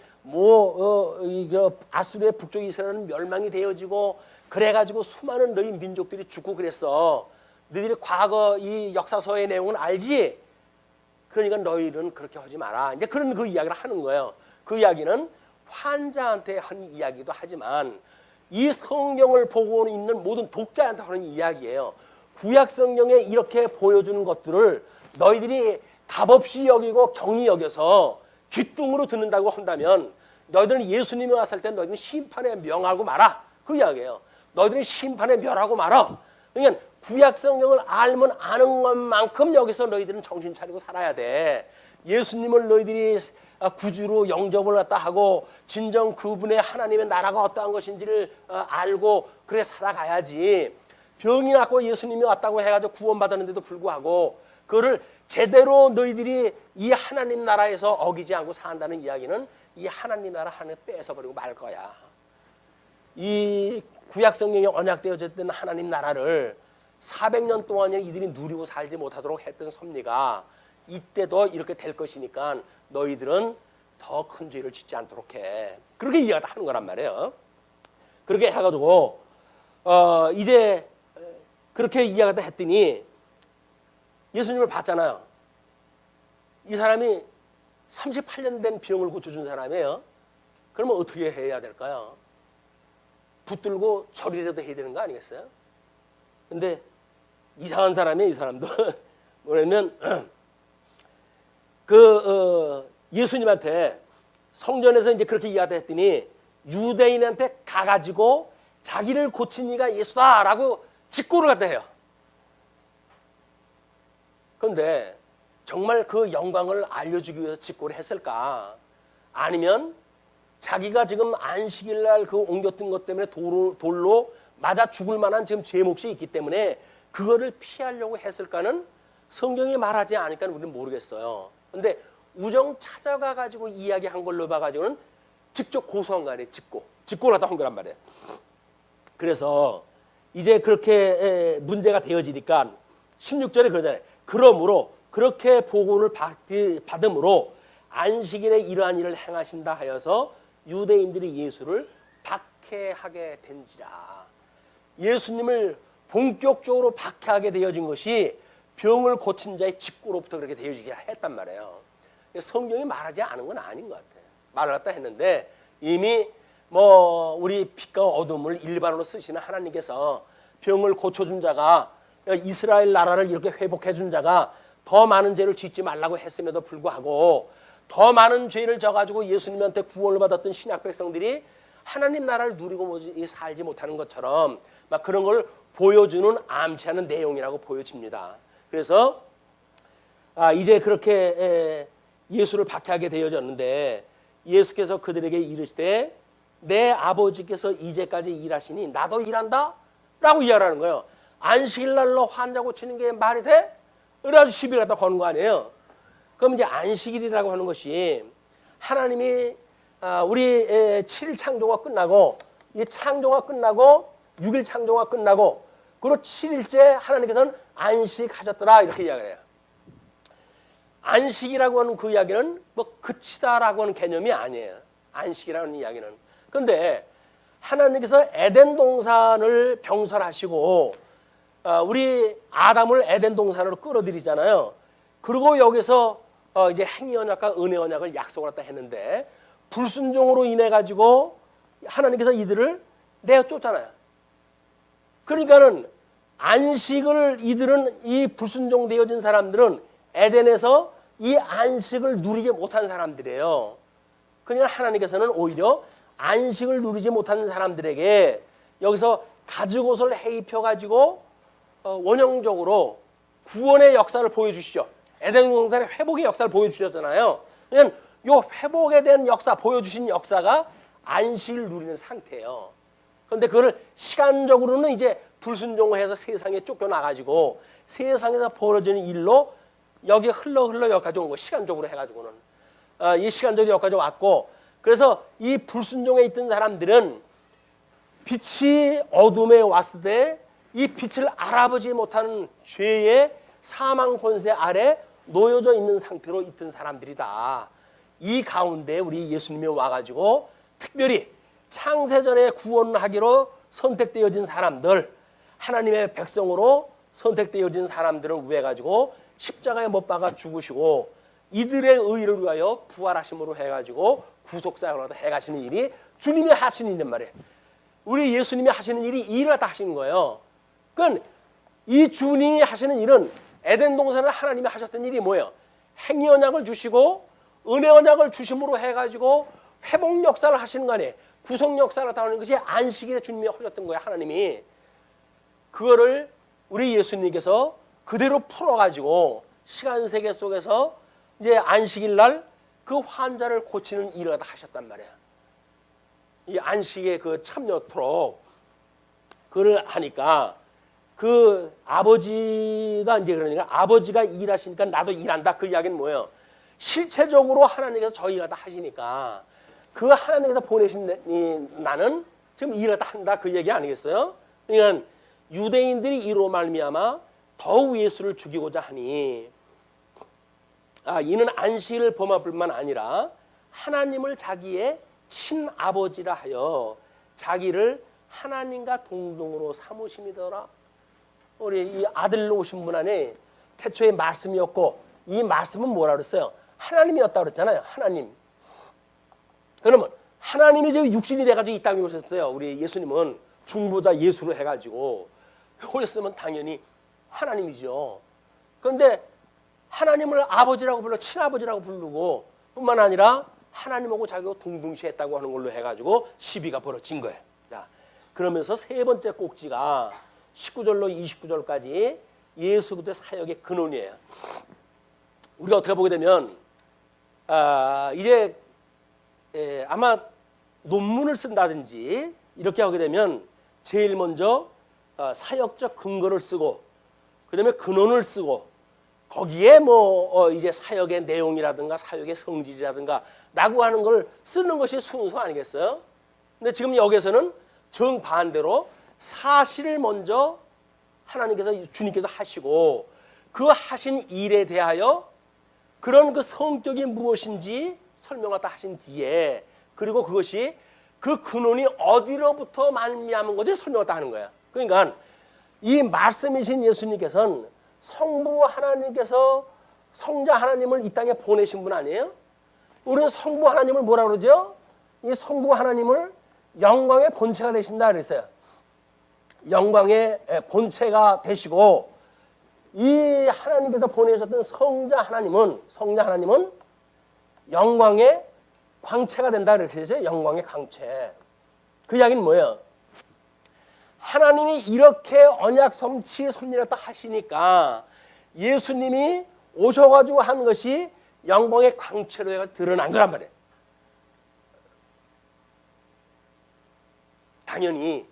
아수르의 북쪽 이스라엘은 멸망이 되어지고 그래가지고 수많은 너희 민족들이 죽고 그랬어. 너희들이 과거 이 역사서의 내용은 알지? 그러니까 너희는 그렇게 하지 마라. 이제 그런 그 이야기를 하는 거예요. 그 이야기는 환자한테 하는 이야기도 하지만 이 성경을 보고 있는 모든 독자한테 하는 이야기예요. 구약 성경에 이렇게 보여주는 것들을 너희들이 값없이 여기고 경히 여겨서 귀뚱으로 듣는다고 한다면 너희들은 예수님이 왔을 때 너희들은 심판에 명하고 마라. 그 이야기예요. 너희들은 심판에 멸하고 마라. 그러니까 구약 성경을 알면 아는 것만큼 여기서 너희들은 정신 차리고 살아야 돼. 예수님을 너희들이 구주로 영접을 갖다 하고 진정 그분의 하나님의 나라가 어떠한 것인지를 알고 그래 살아가야지. 병이 났고 예수님이 왔다고 해가지고 구원받았는데도 불구하고 그거를 제대로 너희들이 이 하나님 나라에서 어기지 않고 산다는 이야기는 이 하나님 나라 하나님 뺏어버리고 말 거야. 이 구약 성경에 언약되어졌던 하나님 나라를 400년 동안 이들이 누리고 살지 못하도록 했던 섭리가 이때도 이렇게 될 것이니까 너희들은 더 큰 죄를 짓지 않도록 해. 그렇게 이야기를 하는 거란 말이에요. 그렇게 해가지고 이제 그렇게 이야기를 했더니 예수님을 봤잖아요. 이 사람이 38년 된 병을 고쳐준 사람이에요. 그러면 어떻게 해야 될까요? 붙들고 절이라도 해야 되는 거 아니겠어요? 근데 이상한 사람이에요, 이 사람도. 뭐냐면 예수님한테 성전에서 이제 그렇게 이야기했더니 유대인한테 가가지고 자기를 고친 이가 예수다라고 직고를 갖다 해요. 그런데 정말 그 영광을 알려주기 위해서 직고를 했을까? 아니면 자기가 지금 안식일 날 그 옮겼던 것 때문에 돌로 맞아 죽을 만한 지금 죄 몫이 있기 때문에 그거를 피하려고 했을까는 성경이 말하지 않으니까 우리는 모르겠어요. 근데 우정 찾아가 가지고 이야기한 걸로 봐가지고는 직접 고소한 거 아니에요. 직고를 갖다 한 거란 말이에요. 그래서 이제 그렇게 문제가 되어지니까 16절에 그러잖아요. 그러므로 그렇게 복음을 받음으로 안식일에 이러한 일을 행하신다 하여서 유대인들이 예수를 박해하게 된지라. 예수님을 본격적으로 박해하게 되어진 것이 병을 고친 자의 직고로부터 그렇게 되어지게 했단 말이에요. 성경이 말하지 않은 건 아닌 것 같아요. 말을 갖다 했는데 이미 우리 빛과 어둠을 일반으로 쓰시는 하나님께서 병을 고쳐준 자가 이스라엘 나라를 이렇게 회복해준 자가 더 많은 죄를 짓지 말라고 했음에도 불구하고 더 많은 죄를 져가지고 예수님한테 구원을 받았던 신약 백성들이 하나님 나라를 누리고 살지 못하는 것처럼 막 그런 걸 보여주는 암시하는 내용이라고 보여집니다. 그래서 이제 그렇게 예수를 박해하게 되어졌는데 예수께서 그들에게 이르시되 내 아버지께서 이제까지 일하시니 나도 일한다? 라고 이야기하는 거예요. 안식일날로 환자 고치는 게 말이 돼? 그래가지고 시비를 갖다 거는 거 아니에요. 그럼 이제 안식일이라고 하는 것이 하나님이 우리 7일 창조가 끝나고 이 창조가 끝나고 6일 창조가 끝나고 그리고 7일째 하나님께서는 안식하셨더라 이렇게 이야기해요. 안식이라고 하는 그 이야기는 그치다라고 하는 개념이 아니에요. 안식이라는 이야기는. 그런데 하나님께서 에덴 동산을 병설하시고 우리 아담을 에덴 동산으로 끌어들이잖아요. 그리고 여기서 이제 행위 언약과 은혜 언약을 약속을 했다 했는데 불순종으로 인해 가지고 하나님께서 이들을 내쫓잖아요. 그러니까는 안식을 이들은 이 불순종되어진 사람들은 에덴에서 이 안식을 누리지 못한 사람들이에요. 그러니까 하나님께서는 오히려 안식을 누리지 못한 사람들에게 여기서 가죽옷을 해입혀 가지고 원형적으로 구원의 역사를 보여주시죠. 에덴 동산의 회복의 역사를 보여주셨잖아요. 그러니까 이 회복에 대한 역사, 보여주신 역사가 안식을 누리는 상태예요. 그런데 그걸 시간적으로는 이제 불순종해서 세상에 쫓겨나가지고 세상에서 벌어지는 일로 여기 흘러 여기까지 온 거 시간적으로 해가지고는 이 시간적으로 여기까지 왔고 그래서 이 불순종에 있던 사람들은 빛이 어둠에 왔을 때 이 빛을 알아보지 못하는 죄의 사망 권세 아래 놓여져 있는 상태로 있던 사람들이다. 이 가운데 우리 예수님이 와가지고 특별히 창세전에 구원하기로 선택되어진 사람들, 하나님의 백성으로 선택되어진 사람들을 위해 가지고 십자가에 못 박아 죽으시고 이들의 의를 위하여 부활하심으로 해가지고 구속사역을 해가시는 일이 주님이 하시는 일란 말이에요. 우리 예수님이 하시는 일이 일을 다 하신 거예요. 그러니까 이 주님이 하시는 일은 에덴 동산에 하나님이 하셨던 일이 뭐예요? 행위 언약을 주시고 은혜 언약을 주심으로 해가지고 회복 역사를 하시는 거 아니에요. 구속 역사를 나타내는 것이 안식일에 주님이 하셨던 거예요. 하나님이 그거를 우리 예수님께서 그대로 풀어가지고 시간 세계 속에서 이제 안식일 날 그 환자를 고치는 일을 다 하셨단 말이에요. 이 안식에 그 참여토록 그걸 하니까 그 아버지가 이제 그러니까 아버지가 일하시니까 나도 일한다. 그 이야기는 뭐예요? 실체적으로 하나님께서 저 일을 다 하시니까 그 하나님께서 보내신 나는 지금 일을 다 한다. 그 얘기 아니겠어요? 그러니까 유대인들이 이로 말미암아 더욱 예수를 죽이고자 하니 이는 안식일을 범할 뿐만 아니라 하나님을 자기의 친아버지라 하여 자기를 하나님과 동등으로 삼으심이더라. 우리 이 아들로 오신 분 안에 태초에 말씀이었고 이 말씀은 뭐라 그랬어요? 하나님이었다 그랬잖아요. 하나님. 그러면 하나님이 지금 육신이 돼가지고 이 땅에 오셨어요. 우리 예수님은 중보자 예수로 해가지고 오셨으면 당연히 하나님이죠. 그런데 하나님을 아버지라고 불러 친아버지라고 부르고 뿐만 아니라 하나님하고 자기가 동등시했다고 하는 걸로 해가지고 시비가 벌어진 거예요. 자, 그러면서 세 번째 꼭지가 19절로 29절까지 예수 그리스도의 사역의 근원이에요. 우리가 어떻게 보게 되면 이제 아마 논문을 쓴다든지 이렇게 하게 되면 제일 먼저 사역적 근거를 쓰고 그다음에 근원을 쓰고 거기에 이제 사역의 내용이라든가 사역의 성질이라든가 라고 하는 걸 쓰는 것이 순서 아니겠어요? 근데 지금 여기서는 정반대로 사실을 먼저 하나님께서 주님께서 하시고 그 하신 일에 대하여 그런 그 성격이 무엇인지 설명을 다 하신 뒤에 그리고 그것이 그 근원이 어디로부터 말미암은 건지 설명을 다 하는 거야. 그러니까 이 말씀이신 예수님께서는 성부 하나님께서 성자 하나님을 이 땅에 보내신 분 아니에요? 우리는 성부 하나님을 뭐라 그러죠? 이 성부 하나님을 영광의 본체가 되신다 그랬어요. 영광의 본체가 되시고 이 하나님께서 보내셨던 성자 하나님은 영광의 광채가 된다 그랬죠. 영광의 광채. 그 이야기는 뭐예요? 하나님이 이렇게 언약 성취 섭리했다 하시니까 예수님이 오셔가지고 한 것이 영광의 광채로 드러난 거란 말이에요. 당연히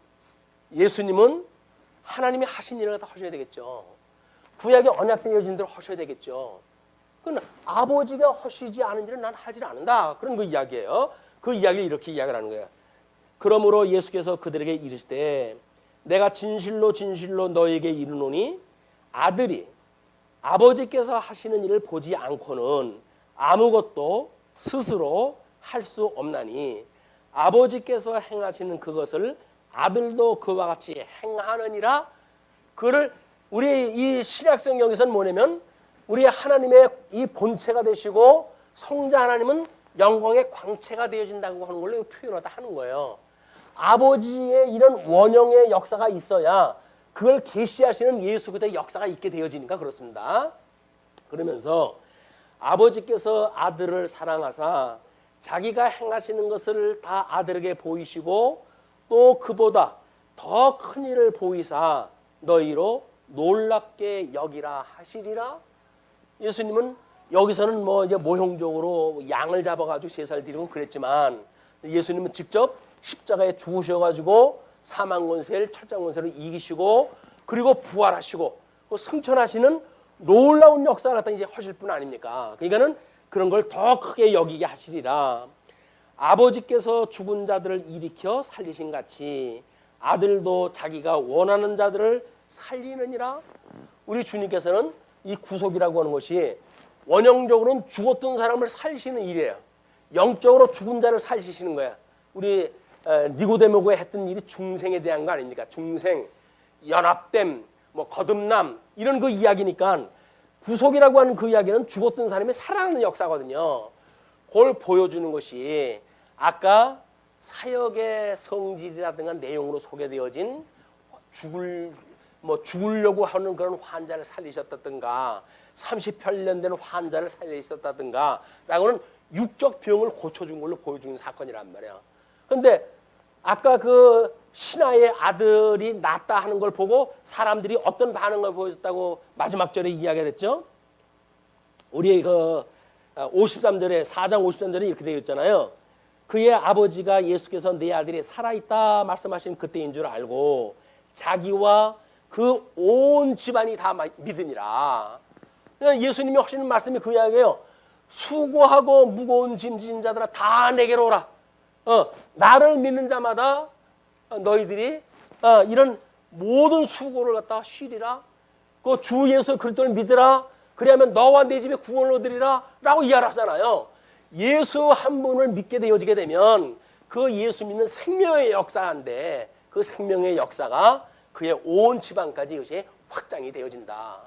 예수님은 하나님이 하신 일을 다 하셔야 되겠죠. 구약의 언약된 여진대로 하셔야 되겠죠. 그건 아버지가 하시지 않은 일은 난 하지 않는다. 그런 그 이야기예요. 그 이야기를 이렇게 이야기를 하는 거예요. 그러므로 예수께서 그들에게 이르시되 내가 진실로 진실로 너에게 이르노니 아들이 아버지께서 하시는 일을 보지 않고는 아무것도 스스로 할 수 없나니 아버지께서 행하시는 그것을 아들도 그와 같이 행하느니라. 그를 우리 이 신약성경에서는 뭐냐면 우리 하나님의 이 본체가 되시고 성자 하나님은 영광의 광채가 되어진다고 하는 걸로 표현을 하는 거예요. 아버지의 이런 원형의 역사가 있어야 그걸 계시하시는 예수 그리스도의 역사가 있게 되어지니까 그렇습니다. 그러면서 아버지께서 아들을 사랑하사 자기가 행하시는 것을 다 아들에게 보이시고 또 그보다 더 큰 일을 보이사 너희로 놀랍게 여기라 하시리라. 예수님은 여기서는 이제 모형적으로 양을 잡아가지고 제사를 드리고 그랬지만 예수님은 직접 십자가에 죽으셔가지고 사망 권세를 철장 권세를 이기시고 그리고 부활하시고 승천하시는 놀라운 역사를 갖다 이제 하실 분 아닙니까? 그러니까는 그런 걸 더 크게 여기게 하시리라. 아버지께서 죽은 자들을 일으켜 살리신 같이 아들도 자기가 원하는 자들을 살리느니라. 우리 주님께서는 이 구속이라고 하는 것이 원형적으로는 죽었던 사람을 살리시는 일이에요. 영적으로 죽은 자를 살리시는 거야. 우리 니고데모가 했던 일이 중생에 대한 거 아닙니까? 중생, 연합됨, 뭐 거듭남 이런 그 이야기니까 구속이라고 하는 그 이야기는 죽었던 사람이 살아나는 역사거든요. 그걸 보여주는 것이 아까 사역의 성질이라든가 내용으로 소개되어진 죽으려고 하는 그런 환자를 살리셨다든가 38년 된 환자를 살리셨다든가 라고는 육적 병을 고쳐준 걸로 보여주는 사건이란 말이에요. 그런데 아까 그 신하의 아들이 낫다 하는 걸 보고 사람들이 어떤 반응을 보였다고 마지막 절에 이야기가 됐죠. 우리 그 53절에 4장 53절에 이렇게 되어 있잖아요. 그의 아버지가 예수께서 내 아들이 살아있다 말씀하신 그때인 줄 알고 자기와 그 온 집안이 다 믿으니라. 예수님이 하시는 말씀이 그 이야기예요. 수고하고 무거운 짐 지닌 자들아 다 내게로 오라. 나를 믿는 자마다 너희들이 이런 모든 수고를 갖다가 쉬리라. 그 주 예수 그리스도를 믿으라. 그래야면 너와 내 집에 구원을 얻으리라 라고 이야기를 하잖아요. 예수 한 분을 믿게 되어지게 되면 그 예수 믿는 생명의 역사인데 그 생명의 역사가 그의 온 집안까지 이것이 확장이 되어진다.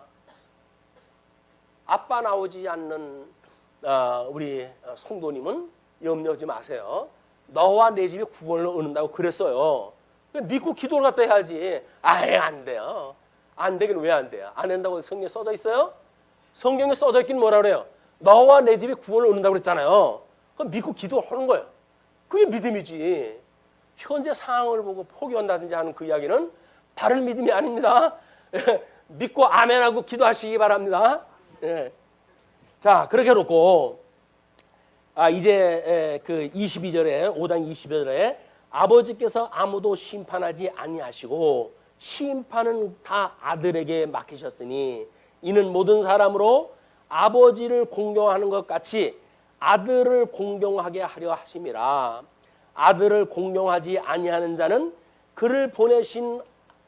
아빠 나오지 않는 우리 성도님은 염려하지 마세요. 너와 내 집에 구원을 얻는다고 그랬어요. 믿고 기도를 갖다 해야지. 아예 안 돼요. 안 되긴 왜 안 돼요? 안 된다고 성경에 써져 있어요? 성경에 써져 있긴 뭐라 그래요? 너와 내 집에 구원을 얻는다고 그랬잖아요. 그럼 믿고 기도하는 거예요. 그게 믿음이지. 현재 상황을 보고 포기한다든지 하는 그 이야기는 바른 믿음이 아닙니다. 믿고 아멘하고 기도하시기 바랍니다. 예. 자, 그렇게 해놓고 이제 그 22절에 5장 22절에 아버지께서 아무도 심판하지 아니하시고 심판은 다 아들에게 맡기셨으니 이는 모든 사람으로 아버지를 공경하는 것 같이 아들을 공경하게 하려 하심이라. 아들을 공경하지 아니하는 자는 그를 보내신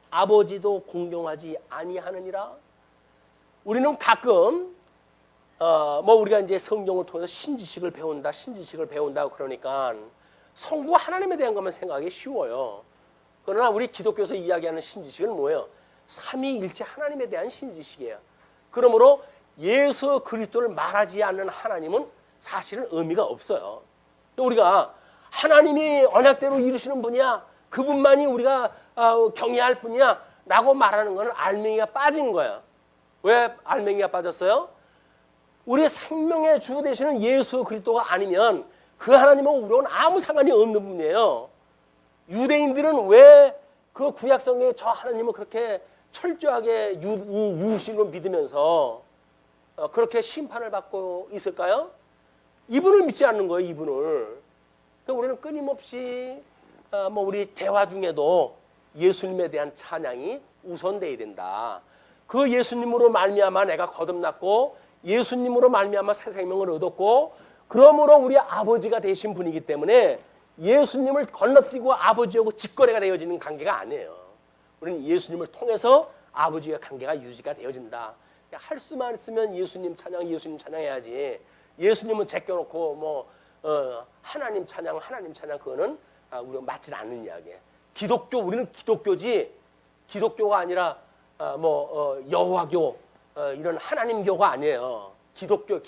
아버지도 공경하지 아니하느니라. 우리는 가끔 우리가 이제 성경을 통해서 신지식을 배운다 그러니까 성부 하나님에 대한 것만 생각하기 쉬워요. 그러나 우리 기독교에서 이야기하는 신지식은 뭐예요? 삼위일체 하나님에 대한 신지식이에요. 그러므로 예수 그리스도를 말하지 않는 하나님은 사실은 의미가 없어요. 우리가 하나님이 언약대로 이루시는 분이야, 그분만이 우리가 경외할 분이야 라고 말하는 것은 알맹이가 빠진 거예요. 왜 알맹이가 빠졌어요? 우리 생명의 주 되시는 예수 그리스도가 아니면 그 하나님은 우리와는 아무 상관이 없는 분이에요. 유대인들은 왜 그 구약 성경에 저 하나님을 그렇게 철저하게 유신으로 믿으면서 그렇게 심판을 받고 있을까요? 이분을 믿지 않는 거예요. 이분을. 그러니까 우리는 끊임없이 우리 대화 중에도 예수님에 대한 찬양이 우선돼야 된다. 그 예수님으로 말미암아 내가 거듭났고 예수님으로 말미암아 새 생명을 얻었고 그러므로 우리 아버지가 되신 분이기 때문에 예수님을 건너뛰고 아버지하고 직거래가 되어지는 관계가 아니에요. 우리는 예수님을 통해서 아버지와 관계가 유지가 되어진다. 할 수만 있으면 예수님 찬양해야지. 예수님은 제껴놓고 하나님 찬양 그거는 우리가 맞지 않는 이야기예요. 우리는 기독교지 기독교가 아니라 여호와교 이런 하나님교가 아니에요. 기독교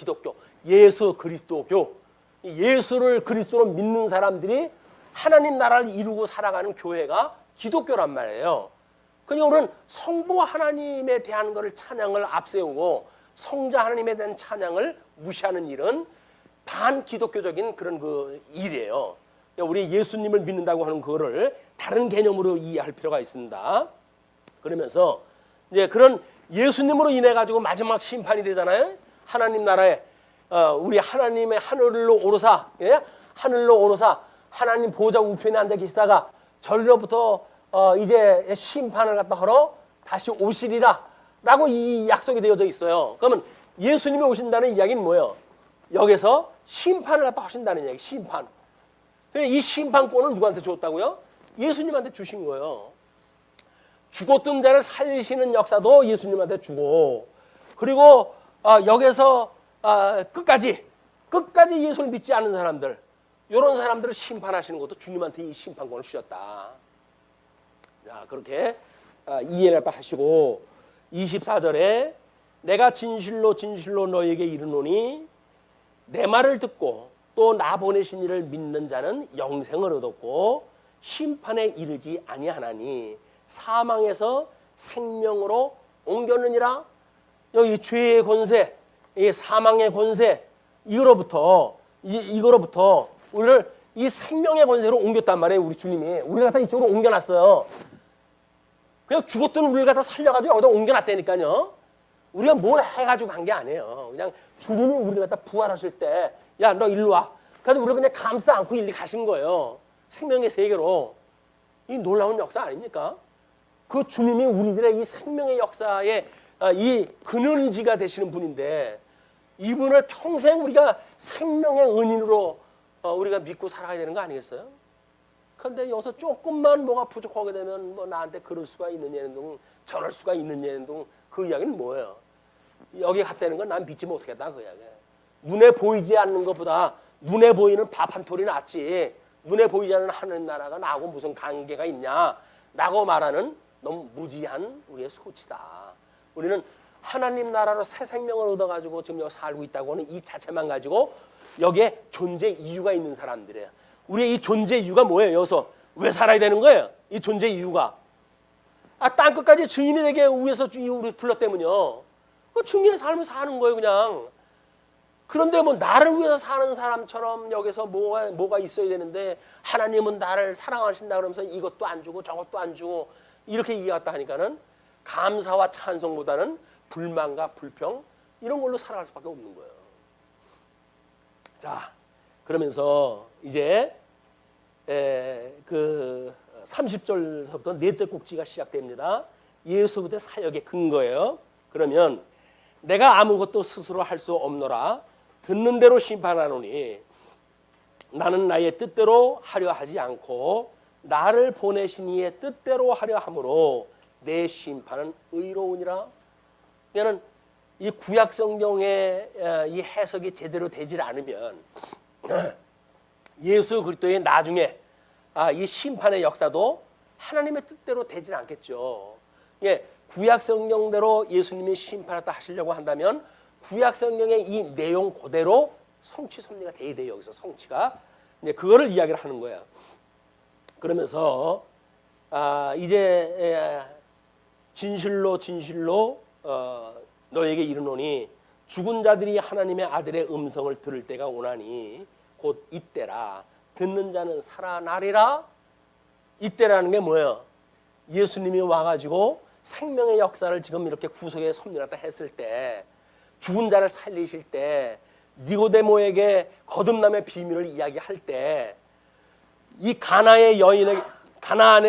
예수 그리스도교. 예수를 그리스도로 믿는 사람들이 하나님 나라를 이루고 살아가는 교회가 기독교란 말이에요. 그러니까 우리는 성부 하나님에 대한 것을 찬양을 앞세우고 성자 하나님에 대한 찬양을 무시하는 일은 반기독교적인 그런 그 일이에요. 우리 예수님을 믿는다고 하는 그거를 다른 개념으로 이해할 필요가 있습니다. 그러면서 이제 그런 예수님으로 인해 가지고 마지막 심판이 되잖아요. 하나님 나라에 우리 하나님의 하늘로 오르사 하나님 보좌 우편에 앉아 계시다가 저리로부터 이제 심판을 갖다 하러 다시 오시리라 라고 이 약속이 되어져 있어요. 그러면 예수님이 오신다는 이야기는 뭐예요? 여기서 심판을 갖다 하신다는 이야기. 심판. 이 심판권을 누구한테 줬다고요? 예수님한테 주신 거예요. 죽었던 자를 살리시는 역사도 예수님한테 주고 그리고 여기서 끝까지 예수를 믿지 않는 사람들, 이런 사람들을 심판하시는 것도 주님한테 이 심판권을 주셨다. 자, 그렇게 이해를 하시고 24절에 내가 진실로 진실로 너에게 이르노니 내 말을 듣고 또 나 보내신 이를 믿는 자는 영생을 얻었고 심판에 이르지 아니하나니 사망에서 생명으로 옮겼느니라. 여기 죄의 권세, 이 사망의 권세, 이거로부터 우리를 이 생명의 권세로 옮겼단 말이에요. 우리 주님이 우리를 갖다 이쪽으로 옮겨놨어요. 그냥 죽었던 우리를 갖다 살려가지고 여기다 옮겨놨다니까요. 우리가 뭘 해가지고 간 게 아니에요. 그냥 주님이 우리를 갖다 부활하실 때, 야, 너 일로 와. 그래서 우리를 그냥 감싸 안고 일리 가신 거예요. 생명의 세계로. 이 놀라운 역사 아닙니까? 그 주님이 우리들의 이 생명의 역사의 이 근원지가 되시는 분인데, 이분을 평생 우리가 생명의 은인으로 우리가 믿고 살아가야 되는 거 아니겠어요? 그런데 여기서 조금만 뭐가 부족하게 되면 뭐 나한테 그럴 수가 있는 예는 둥 저럴 수가 있는 예는 둥 그 이야기는 뭐예요? 여기 갔다는 건 난 믿지 못하겠다 그 이야기예요. 눈에 보이지 않는 것보다 눈에 보이는 밥 한 톨이 낫지 눈에 보이지 않는 하늘 나라가 나하고 무슨 관계가 있냐라고 말하는 너무 무지한 우리의 소치다. 우리는 하나님 나라로 새 생명을 얻어가지고 지금 여기 살고 있다고 하는 이 자체만 가지고 여기에 존재 이유가 있는 사람들이에요. 우리의 이 존재 이유가 뭐예요? 여기서 왜 살아야 되는 거예요? 이 존재 이유가 땅끝까지 증인이 되게 위해서 우리 불렀다면요. 그 증인의 삶을 사는 거예요 그냥. 그런데 뭐 나를 위해서 사는 사람처럼 여기서 뭐가 있어야 되는데 하나님은 나를 사랑하신다 그러면서 이것도 안 주고 저것도 안 주고 이렇게 이해했다 하니까는 감사와 찬송보다는 불만과 불평 이런 걸로 살아갈 수밖에 없는 거예요. 자, 그러면서 이제 그 30절부터 넷째 꼭지가 시작됩니다. 예수 그리스도의 사역의 근거예요. 그러면 내가 아무것도 스스로 할 수 없노라 듣는 대로 심판하노니 나는 나의 뜻대로 하려 하지 않고 나를 보내신 이의 뜻대로 하려 함으로 내 심판은 의로우니라. 그러니까 이 구약 성경의 이 해석이 제대로 되질 않으면 예수 그리스도의 나중에 이 심판의 역사도 하나님의 뜻대로 되질 않겠죠. 예, 구약 성경대로 예수님이 심판하다 하시려고 한다면 구약 성경의 이 내용 그대로 성취 섭리가 돼야 돼요. 여기서 성취가 이제 그거를 이야기를 하는 거예요. 그러면서 이제 진실로 너에게 이르노니 죽은 자들이 하나님의 아들의 음성을 들을 때가 오나니 곧 이때라. 듣는 자는 살아나리라. 이때라는 게 뭐예요? 예수님이 와가지고 생명의 역사를 지금 이렇게 구속에 섭리하다 했을 때, 죽은 자를 살리실 때, 니고데모에게 거듭남의 비밀을 이야기할 때, 이 가나안의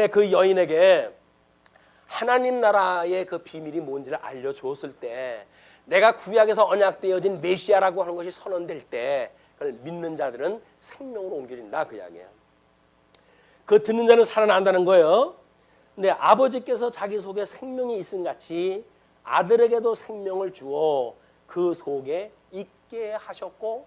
그 여인에게 하나님 나라의 그 비밀이 뭔지를 알려주었을 때, 내가 구약에서 언약되어진 메시아라고 하는 것이 선언될 때 그걸 믿는 자들은 생명으로 옮겨진다 그 이야기예요. 그 듣는 자는 살아난다는 거예요. 근데 아버지께서 자기 속에 생명이 있음 같이 아들에게도 생명을 주어 그 속에 있게 하셨고,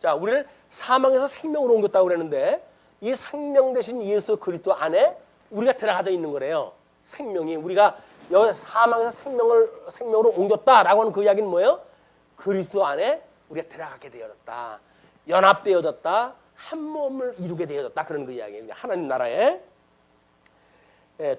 자, 우리를 사망에서 생명으로 옮겼다고 그랬는데 이 생명 대신 예수 그리스도 안에 우리가 들어가져 있는 거래요. 생명이 우리가 여기 사망에서 생명으로 옮겼다라고 하는 그 이야기는 뭐예요? 그리스도 안에 우리가 들어가게 되어졌다. 연합되어졌다. 한 몸을 이루게 되어졌다. 그런 그 이야기예요. 하나님 나라에.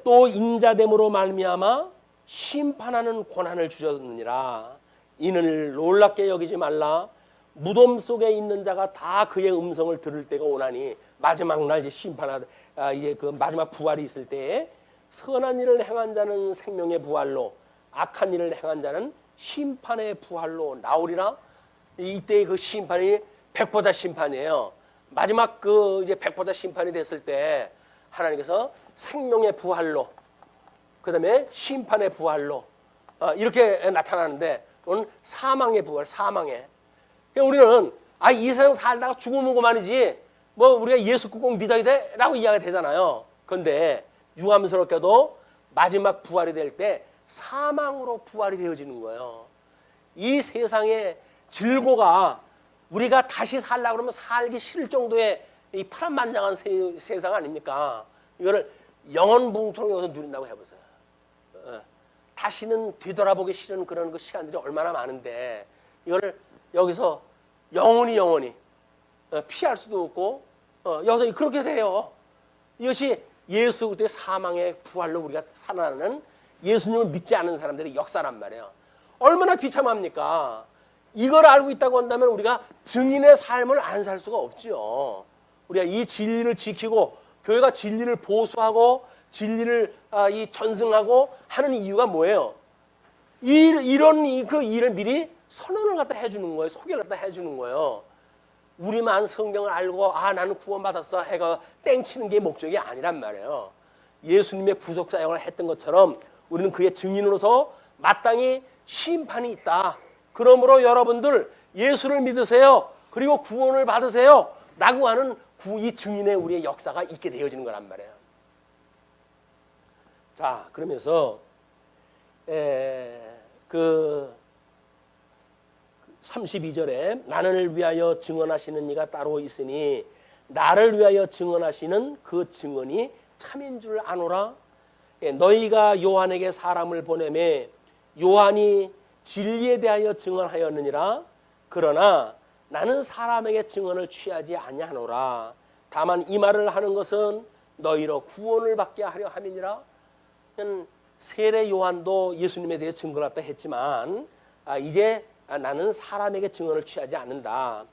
또 인자됨으로 말미암아 심판하는 권한을 주셨느니라. 이는 놀랍게 여기지 말라. 무덤 속에 있는 자가 다 그의 음성을 들을 때가 오나니, 마지막 날 이제 심판하다 이제 그 마지막 부활이 있을 때에 선한 일을 행한 자는 생명의 부활로, 악한 일을 행한 자는 심판의 부활로 나오리라. 이때의 그 심판이 백보자 심판이에요. 마지막 그 이제 백보자 심판이 됐을 때 하나님께서 생명의 부활로, 그다음에 심판의 부활로 이렇게 나타나는데, 오늘 사망의 부활, 사망의. 우리는 이 세상 살다가 죽으면 그만이지 뭐 우리가 예수 꼭 믿어야 돼라고 이야기가 되잖아요. 그런데 유감스럽게도 마지막 부활이 될 때 사망으로 부활이 되어지는 거예요. 이 세상의 질고가 우리가 다시 살려고 그러면 살기 싫을 정도의 이 파란만장한 세상 아닙니까? 이거를 영원붕토록 여기서 누린다고 해보세요. 다시는 되돌아보기 싫은 그런 그 시간들이 얼마나 많은데 이거를 여기서 영원히 피할 수도 없고 여기서 그렇게 돼요. 이것이 예수 그리스도의 사망의 부활로 우리가 살아나는 예수님을 믿지 않는 사람들의 역사란 말이에요. 얼마나 비참합니까? 이걸 알고 있다고 한다면 우리가 증인의 삶을 안 살 수가 없죠. 우리가 이 진리를 지키고 교회가 진리를 보수하고 진리를 전승하고 하는 이유가 뭐예요? 이런 그 일을 미리 선언을 갖다 해주는 거예요. 소개를 갖다 해주는 거예요. 우리만 성경을 알고 나는 구원받았어 해가 땡치는 게 목적이 아니란 말이에요. 예수님의 구속사역을 했던 것처럼 우리는 그의 증인으로서 마땅히 심판이 있다. 그러므로 여러분들 예수를 믿으세요. 그리고 구원을 받으세요. 라고 하는 이 증인의 우리의 역사가 있게 되어지는 거란 말이에요. 자, 그러면서 그 32절에 나를 위하여 증언하시는 이가 따로 있으니 나를 위하여 증언하시는 그 증언이 참인 줄 아노라. 너희가 요한에게 사람을 보내매 요한이 진리에 대하여 증언하였느니라. 그러나 나는 사람에게 증언을 취하지 아니하노라. 다만 이 말을 하는 것은 너희로 구원을 받게 하려 함이니라. 세례 요한도 예수님에 대해 증거를 갖다 했지만 이제 나는 사람에게 증언을 취하지 않는다.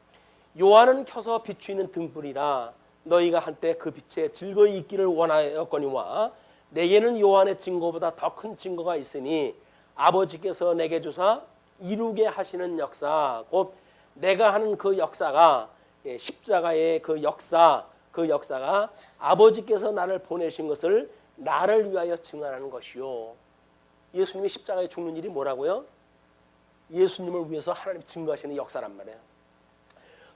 요한은 켜서 비추이는 등불이라. 너희가 한때 그 빛에 즐거이 있기를 원하였거니와 내게는 요한의 증거보다 더 큰 증거가 있으니 아버지께서 내게 주사 이루게 하시는 역사, 곧 내가 하는 그 역사가 십자가의 그 역사가 아버지께서 나를 보내신 것을 나를 위하여 증언하는 것이요. 예수님이 십자가에 죽는 일이 뭐라고요? 예수님을 위해서 하나님 증거하시는 역사란 말이에요.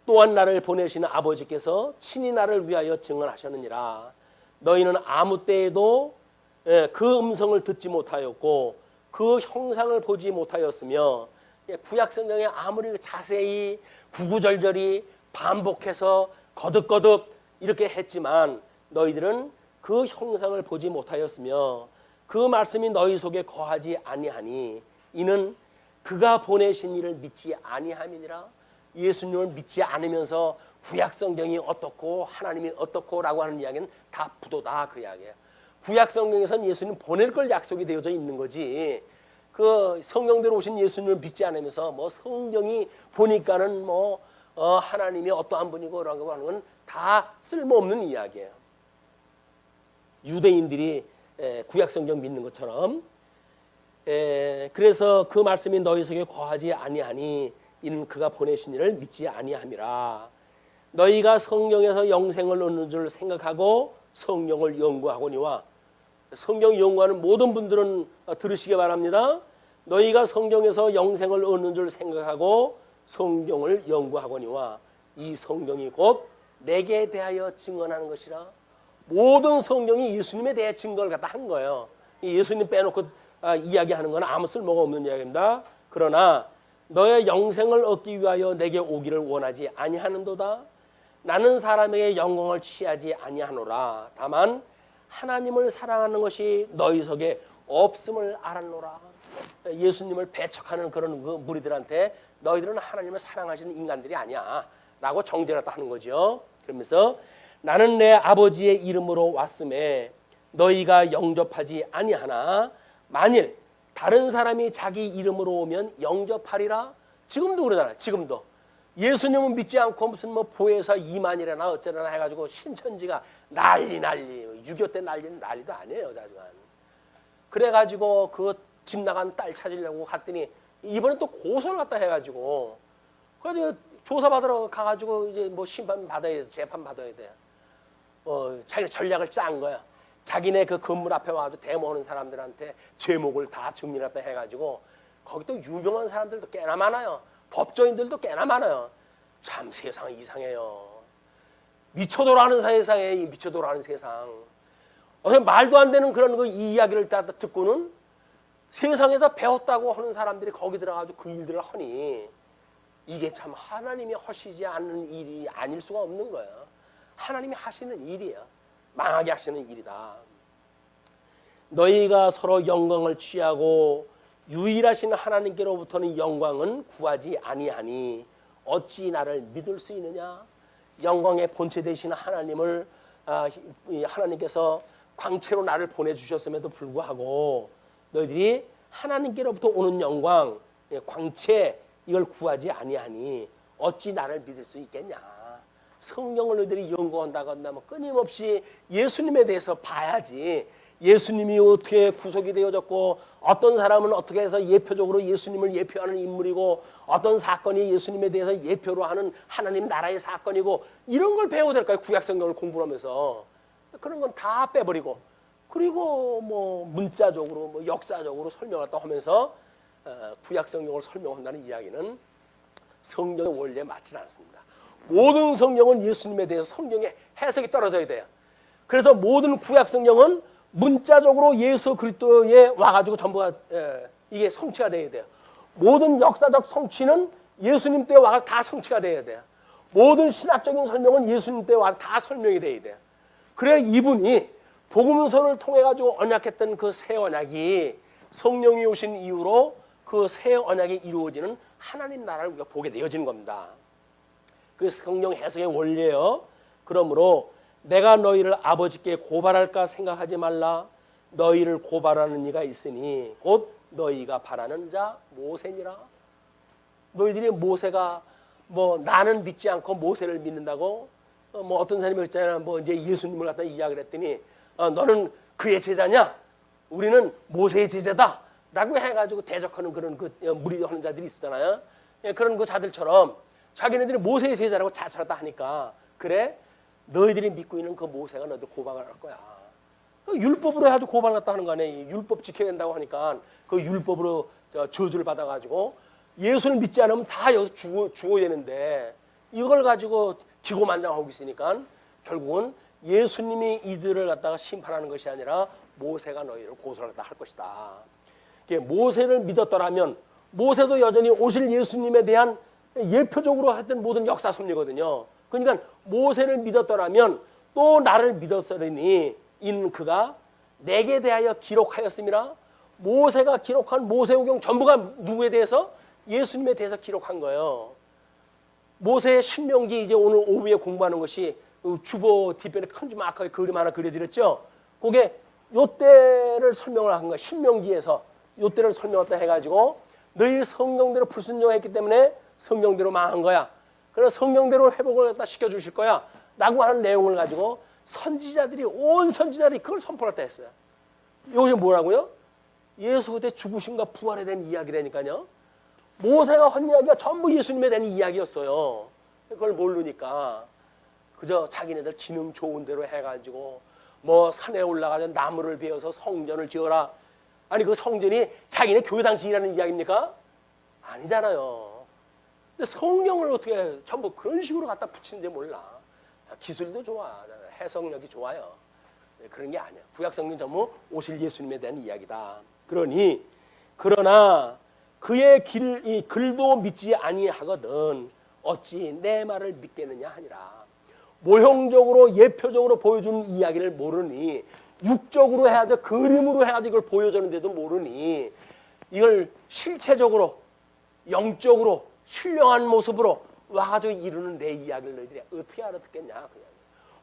또한 나를 보내시는 아버지께서 친히 나를 위하여 증언하셨느니라. 너희는 아무 때에도 그 음성을 듣지 못하였고 그 형상을 보지 못하였으며, 구약 성경에 아무리 자세히 구구절절히 반복해서 거듭거듭 이렇게 했지만 너희들은 그 형상을 보지 못하였으며 그 말씀이 너희 속에 거하지 아니하니 이는 그가 보내신 이를 믿지 아니함이니라. 예수님을 믿지 않으면서 구약 성경이 어떻고 하나님이 어떻고라고 하는 이야기는 다 부도다, 그 이야기예요. 구약 성경에서는 예수님 보낼 걸 약속이 되어져 있는 거지. 그 성경대로 오신 예수님을 믿지 않으면서 뭐 성경이 보니까는 하나님이 어떠한 분이고라고 하는 건 다 쓸모없는 이야기예요. 유대인들이 구약 성경 믿는 것처럼. 그래서 그 말씀이 너희 속에 거하지 아니하니 이는 그가 보내신 이를 믿지 아니함이라. 너희가 성경에서 영생을 얻는 줄 생각하고 성경을 연구하거니와. 성경 연구하는 모든 분들은 들으시기 바랍니다. 너희가 성경에서 영생을 얻는 줄 생각하고 성경을 연구하거니와 이 성경이 곧 내게 대하여 증언하는 것이라. 모든 성경이 예수님에 대해 증거를 갖다 한 거예요. 예수님 빼놓고 이야기하는 건 아무 쓸모가 없는 이야기입니다. 그러나 너의 영생을 얻기 위하여 내게 오기를 원하지 아니하는도다. 나는 사람에게 영광을 취하지 아니하노라. 다만 하나님을 사랑하는 것이 너희 속에 없음을 알았노라. 예수님을 배척하는 그런 그 무리들한테 너희들은 하나님을 사랑하시는 인간들이 아니야 라고 정죄를 하는 거죠. 그러면서 나는 내 아버지의 이름으로 왔음에 너희가 영접하지 아니하나 만일 다른 사람이 자기 이름으로 오면 영접하리라. 지금도 그러잖아요. 지금도 예수님은 믿지 않고 무슨 보혜사 2만이라나 어쩌려나 해가지고 신천지가 난리 6.25 때 난리도 아니에요. 그래가지고 그 집 나간 딸 찾으려고 갔더니 이번엔 또 고소를 갖다 해가지고 그래서 조사받으러 가가지고 이제 심판 받아야 돼, 재판 받아야 돼. 자기 전략을 짠 거야. 자기네 그 건물 앞에 와서 데모하는 사람들한테 제목을 다 정리했다 해가지고 거기 또 유명한 사람들도 꽤나 많아요. 법조인들도 꽤나 많아요. 참 세상 이상해요. 미쳐 돌아가는 세상에 미쳐 돌아가는 세상. 말도 안 되는 그런 이 이야기를 다 듣고는 세상에서 배웠다고 하는 사람들이 거기 들어가지고 그 일들을 하니 이게 참 하나님이 하시지 않는 일이 아닐 수가 없는 거야. 하나님이 하시는 일이야. 망하게 하시는 일이다. 너희가 서로 영광을 취하고 유일하신 하나님께로부터는 영광은 구하지 아니하니 어찌 나를 믿을 수 있느냐? 영광의 본체 되신 하나님을 하나님께서 광채로 나를 보내주셨음에도 불구하고 너희들이 하나님께로부터 오는 영광, 광채 이걸 구하지 아니하니 어찌 나를 믿을 수 있겠냐? 성경을 너희들이 연구한다고 한다면 끊임없이 예수님에 대해서 봐야지. 예수님이 어떻게 구속이 되어졌고 어떤 사람은 어떻게 해서 예표적으로 예수님을 예표하는 인물이고 어떤 사건이 예수님에 대해서 예표로 하는 하나님 나라의 사건이고 이런 걸 배워야 될까요? 구약 성경을 공부하면서 그런 건 다 빼버리고 그리고 뭐 문자적으로 뭐 역사적으로 설명했다 하면서 구약 성경을 설명한다는 이야기는 성경의 원리에 맞지 않습니다. 모든 성경은 예수님에 대해서 성경의 해석이 떨어져야 돼요. 그래서 모든 구약 성경은 문자적으로 예수 그리스도에 와가지고 전부가 이게 성취가 돼야 돼요. 모든 역사적 성취는 예수님 때 와서 다 성취가 돼야 돼요. 모든 신학적인 설명은 예수님 때 와서 다 설명이 돼야 돼요. 그래야 이분이 복음서를 통해 가지고 언약했던 그 새 언약이 성령이 오신 이후로 그 새 언약이 이루어지는 하나님 나라를 우리가 보게 되어지는 겁니다. 그 성령 해석의 원리예요. 그러므로 내가 너희를 아버지께 고발할까 생각하지 말라. 너희를 고발하는 이가 있으니 곧 너희가 바라는 자 모세니라. 너희들이 모세가 뭐 나는 믿지 않고 모세를 믿는다고 뭐 어떤 사람이 그랬잖아요. 뭐 이제 예수님을 갖다 이야기를 했더니 너는 그의 제자냐? 우리는 모세의 제자다라고 해가지고 대적하는 그런 그 무리하는 자들이 있었잖아요. 그런 그 자들처럼 자기네들이 모세의 제자라고 자처했다 하니까 그래 너희들이 믿고 있는 그 모세가 너희들 고발을 할 거야. 율법으로 해가지고 고발을 했다 하는 거 아니에요. 율법 지켜야 된다고 하니까 그 율법으로 저주를 받아가지고 예수를 믿지 않으면 다 여기서 죽어야 되는데 이걸 가지고 기고만장하고 있으니까 결국은 예수님이 이들을 갖다가 심판하는 것이 아니라 모세가 너희를 고소하다 할 것이다. 모세를 믿었더라면 모세도 여전히 오실 예수님에 대한 예표적으로 했던 모든 역사 섭리거든요. 그러니까 모세를 믿었더라면 또 나를 믿었으니 이는 그가 내게 대하여 기록하였음이라. 모세가 기록한 모세오경 전부가 누구에 대해서? 예수님에 대해서 기록한 거예요. 모세의 신명기 이제 오늘 오후에 공부하는 것이 주보 뒤편에 큼지막하게 그림 하나 그려드렸죠. 그게 요때를 설명을 한 거예요. 신명기에서 요때를 설명했다 해가지고 너희 성경대로 불순종했기 때문에 성경대로 망한 거야. 그래서 성경대로 회복을 갖다 시켜주실 거야 라고 하는 내용을 가지고 선지자들이 온 선지자들이 그걸 선포했다 했어요. 이것이 뭐라고요? 예수 그때 죽으심과 부활에 대한 이야기라니까요. 모세가 한 이야기가 전부 예수님에 대한 이야기였어요. 그걸 모르니까 그저 자기네들 지능 좋은 대로 해가지고 뭐 산에 올라가서 나무를 베어서 성전을 지어라. 아니 그 성전이 자기네 교회당 지으라는 이야기입니까? 아니잖아요. 근데 성경을 어떻게 전부 그런 식으로 갖다 붙이는지 몰라. 기술도 좋아. 해석력이 좋아요. 그런 게 아니야. 구약 성경 전부 오실 예수님에 대한 이야기다. 그러나 그의 글도 믿지 아니하거든 어찌 내 말을 믿겠느냐 하니라. 모형적으로 예표적으로 보여주는 이야기를 모르니 육적으로 해야죠. 그림으로 해야지 이걸 보여주는데도 모르니 이걸 실체적으로 영적으로 신령한 모습으로 와가지고 이루는 내 이야기를 너희들이 어떻게 알아듣겠냐. 그냥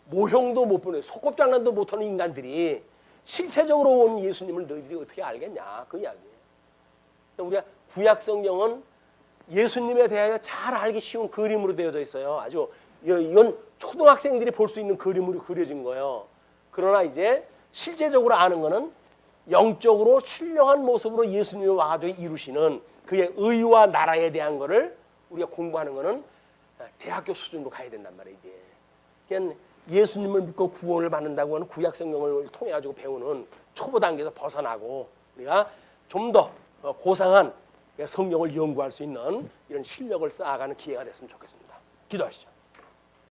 모형도 못 보는 소꿉장난도 못하는 인간들이 실체적으로 온 예수님을 너희들이 어떻게 알겠냐. 그 이야기예요. 우리가 구약 성경은 예수님에 대하여 잘 알기 쉬운 그림으로 되어져 있어요. 아주 이건 초등학생들이 볼 수 있는 그림으로 그려진 거예요. 그러나 이제 실제적으로 아는 거는 영적으로 신령한 모습으로 예수님이 와가지고 이루시는 그의 의와 나라에 대한 거를 우리가 공부하는 거는 대학교 수준으로 가야 된단 말이에요. 이제 그냥 예수님을 믿고 구원을 받는다고 하는 구약 성경을 통해 가지고 배우는 초보 단계에서 벗어나고 우리가 좀 더 고상한 성경을 연구할 수 있는 이런 실력을 쌓아가는 기회가 됐으면 좋겠습니다. 기도하시죠.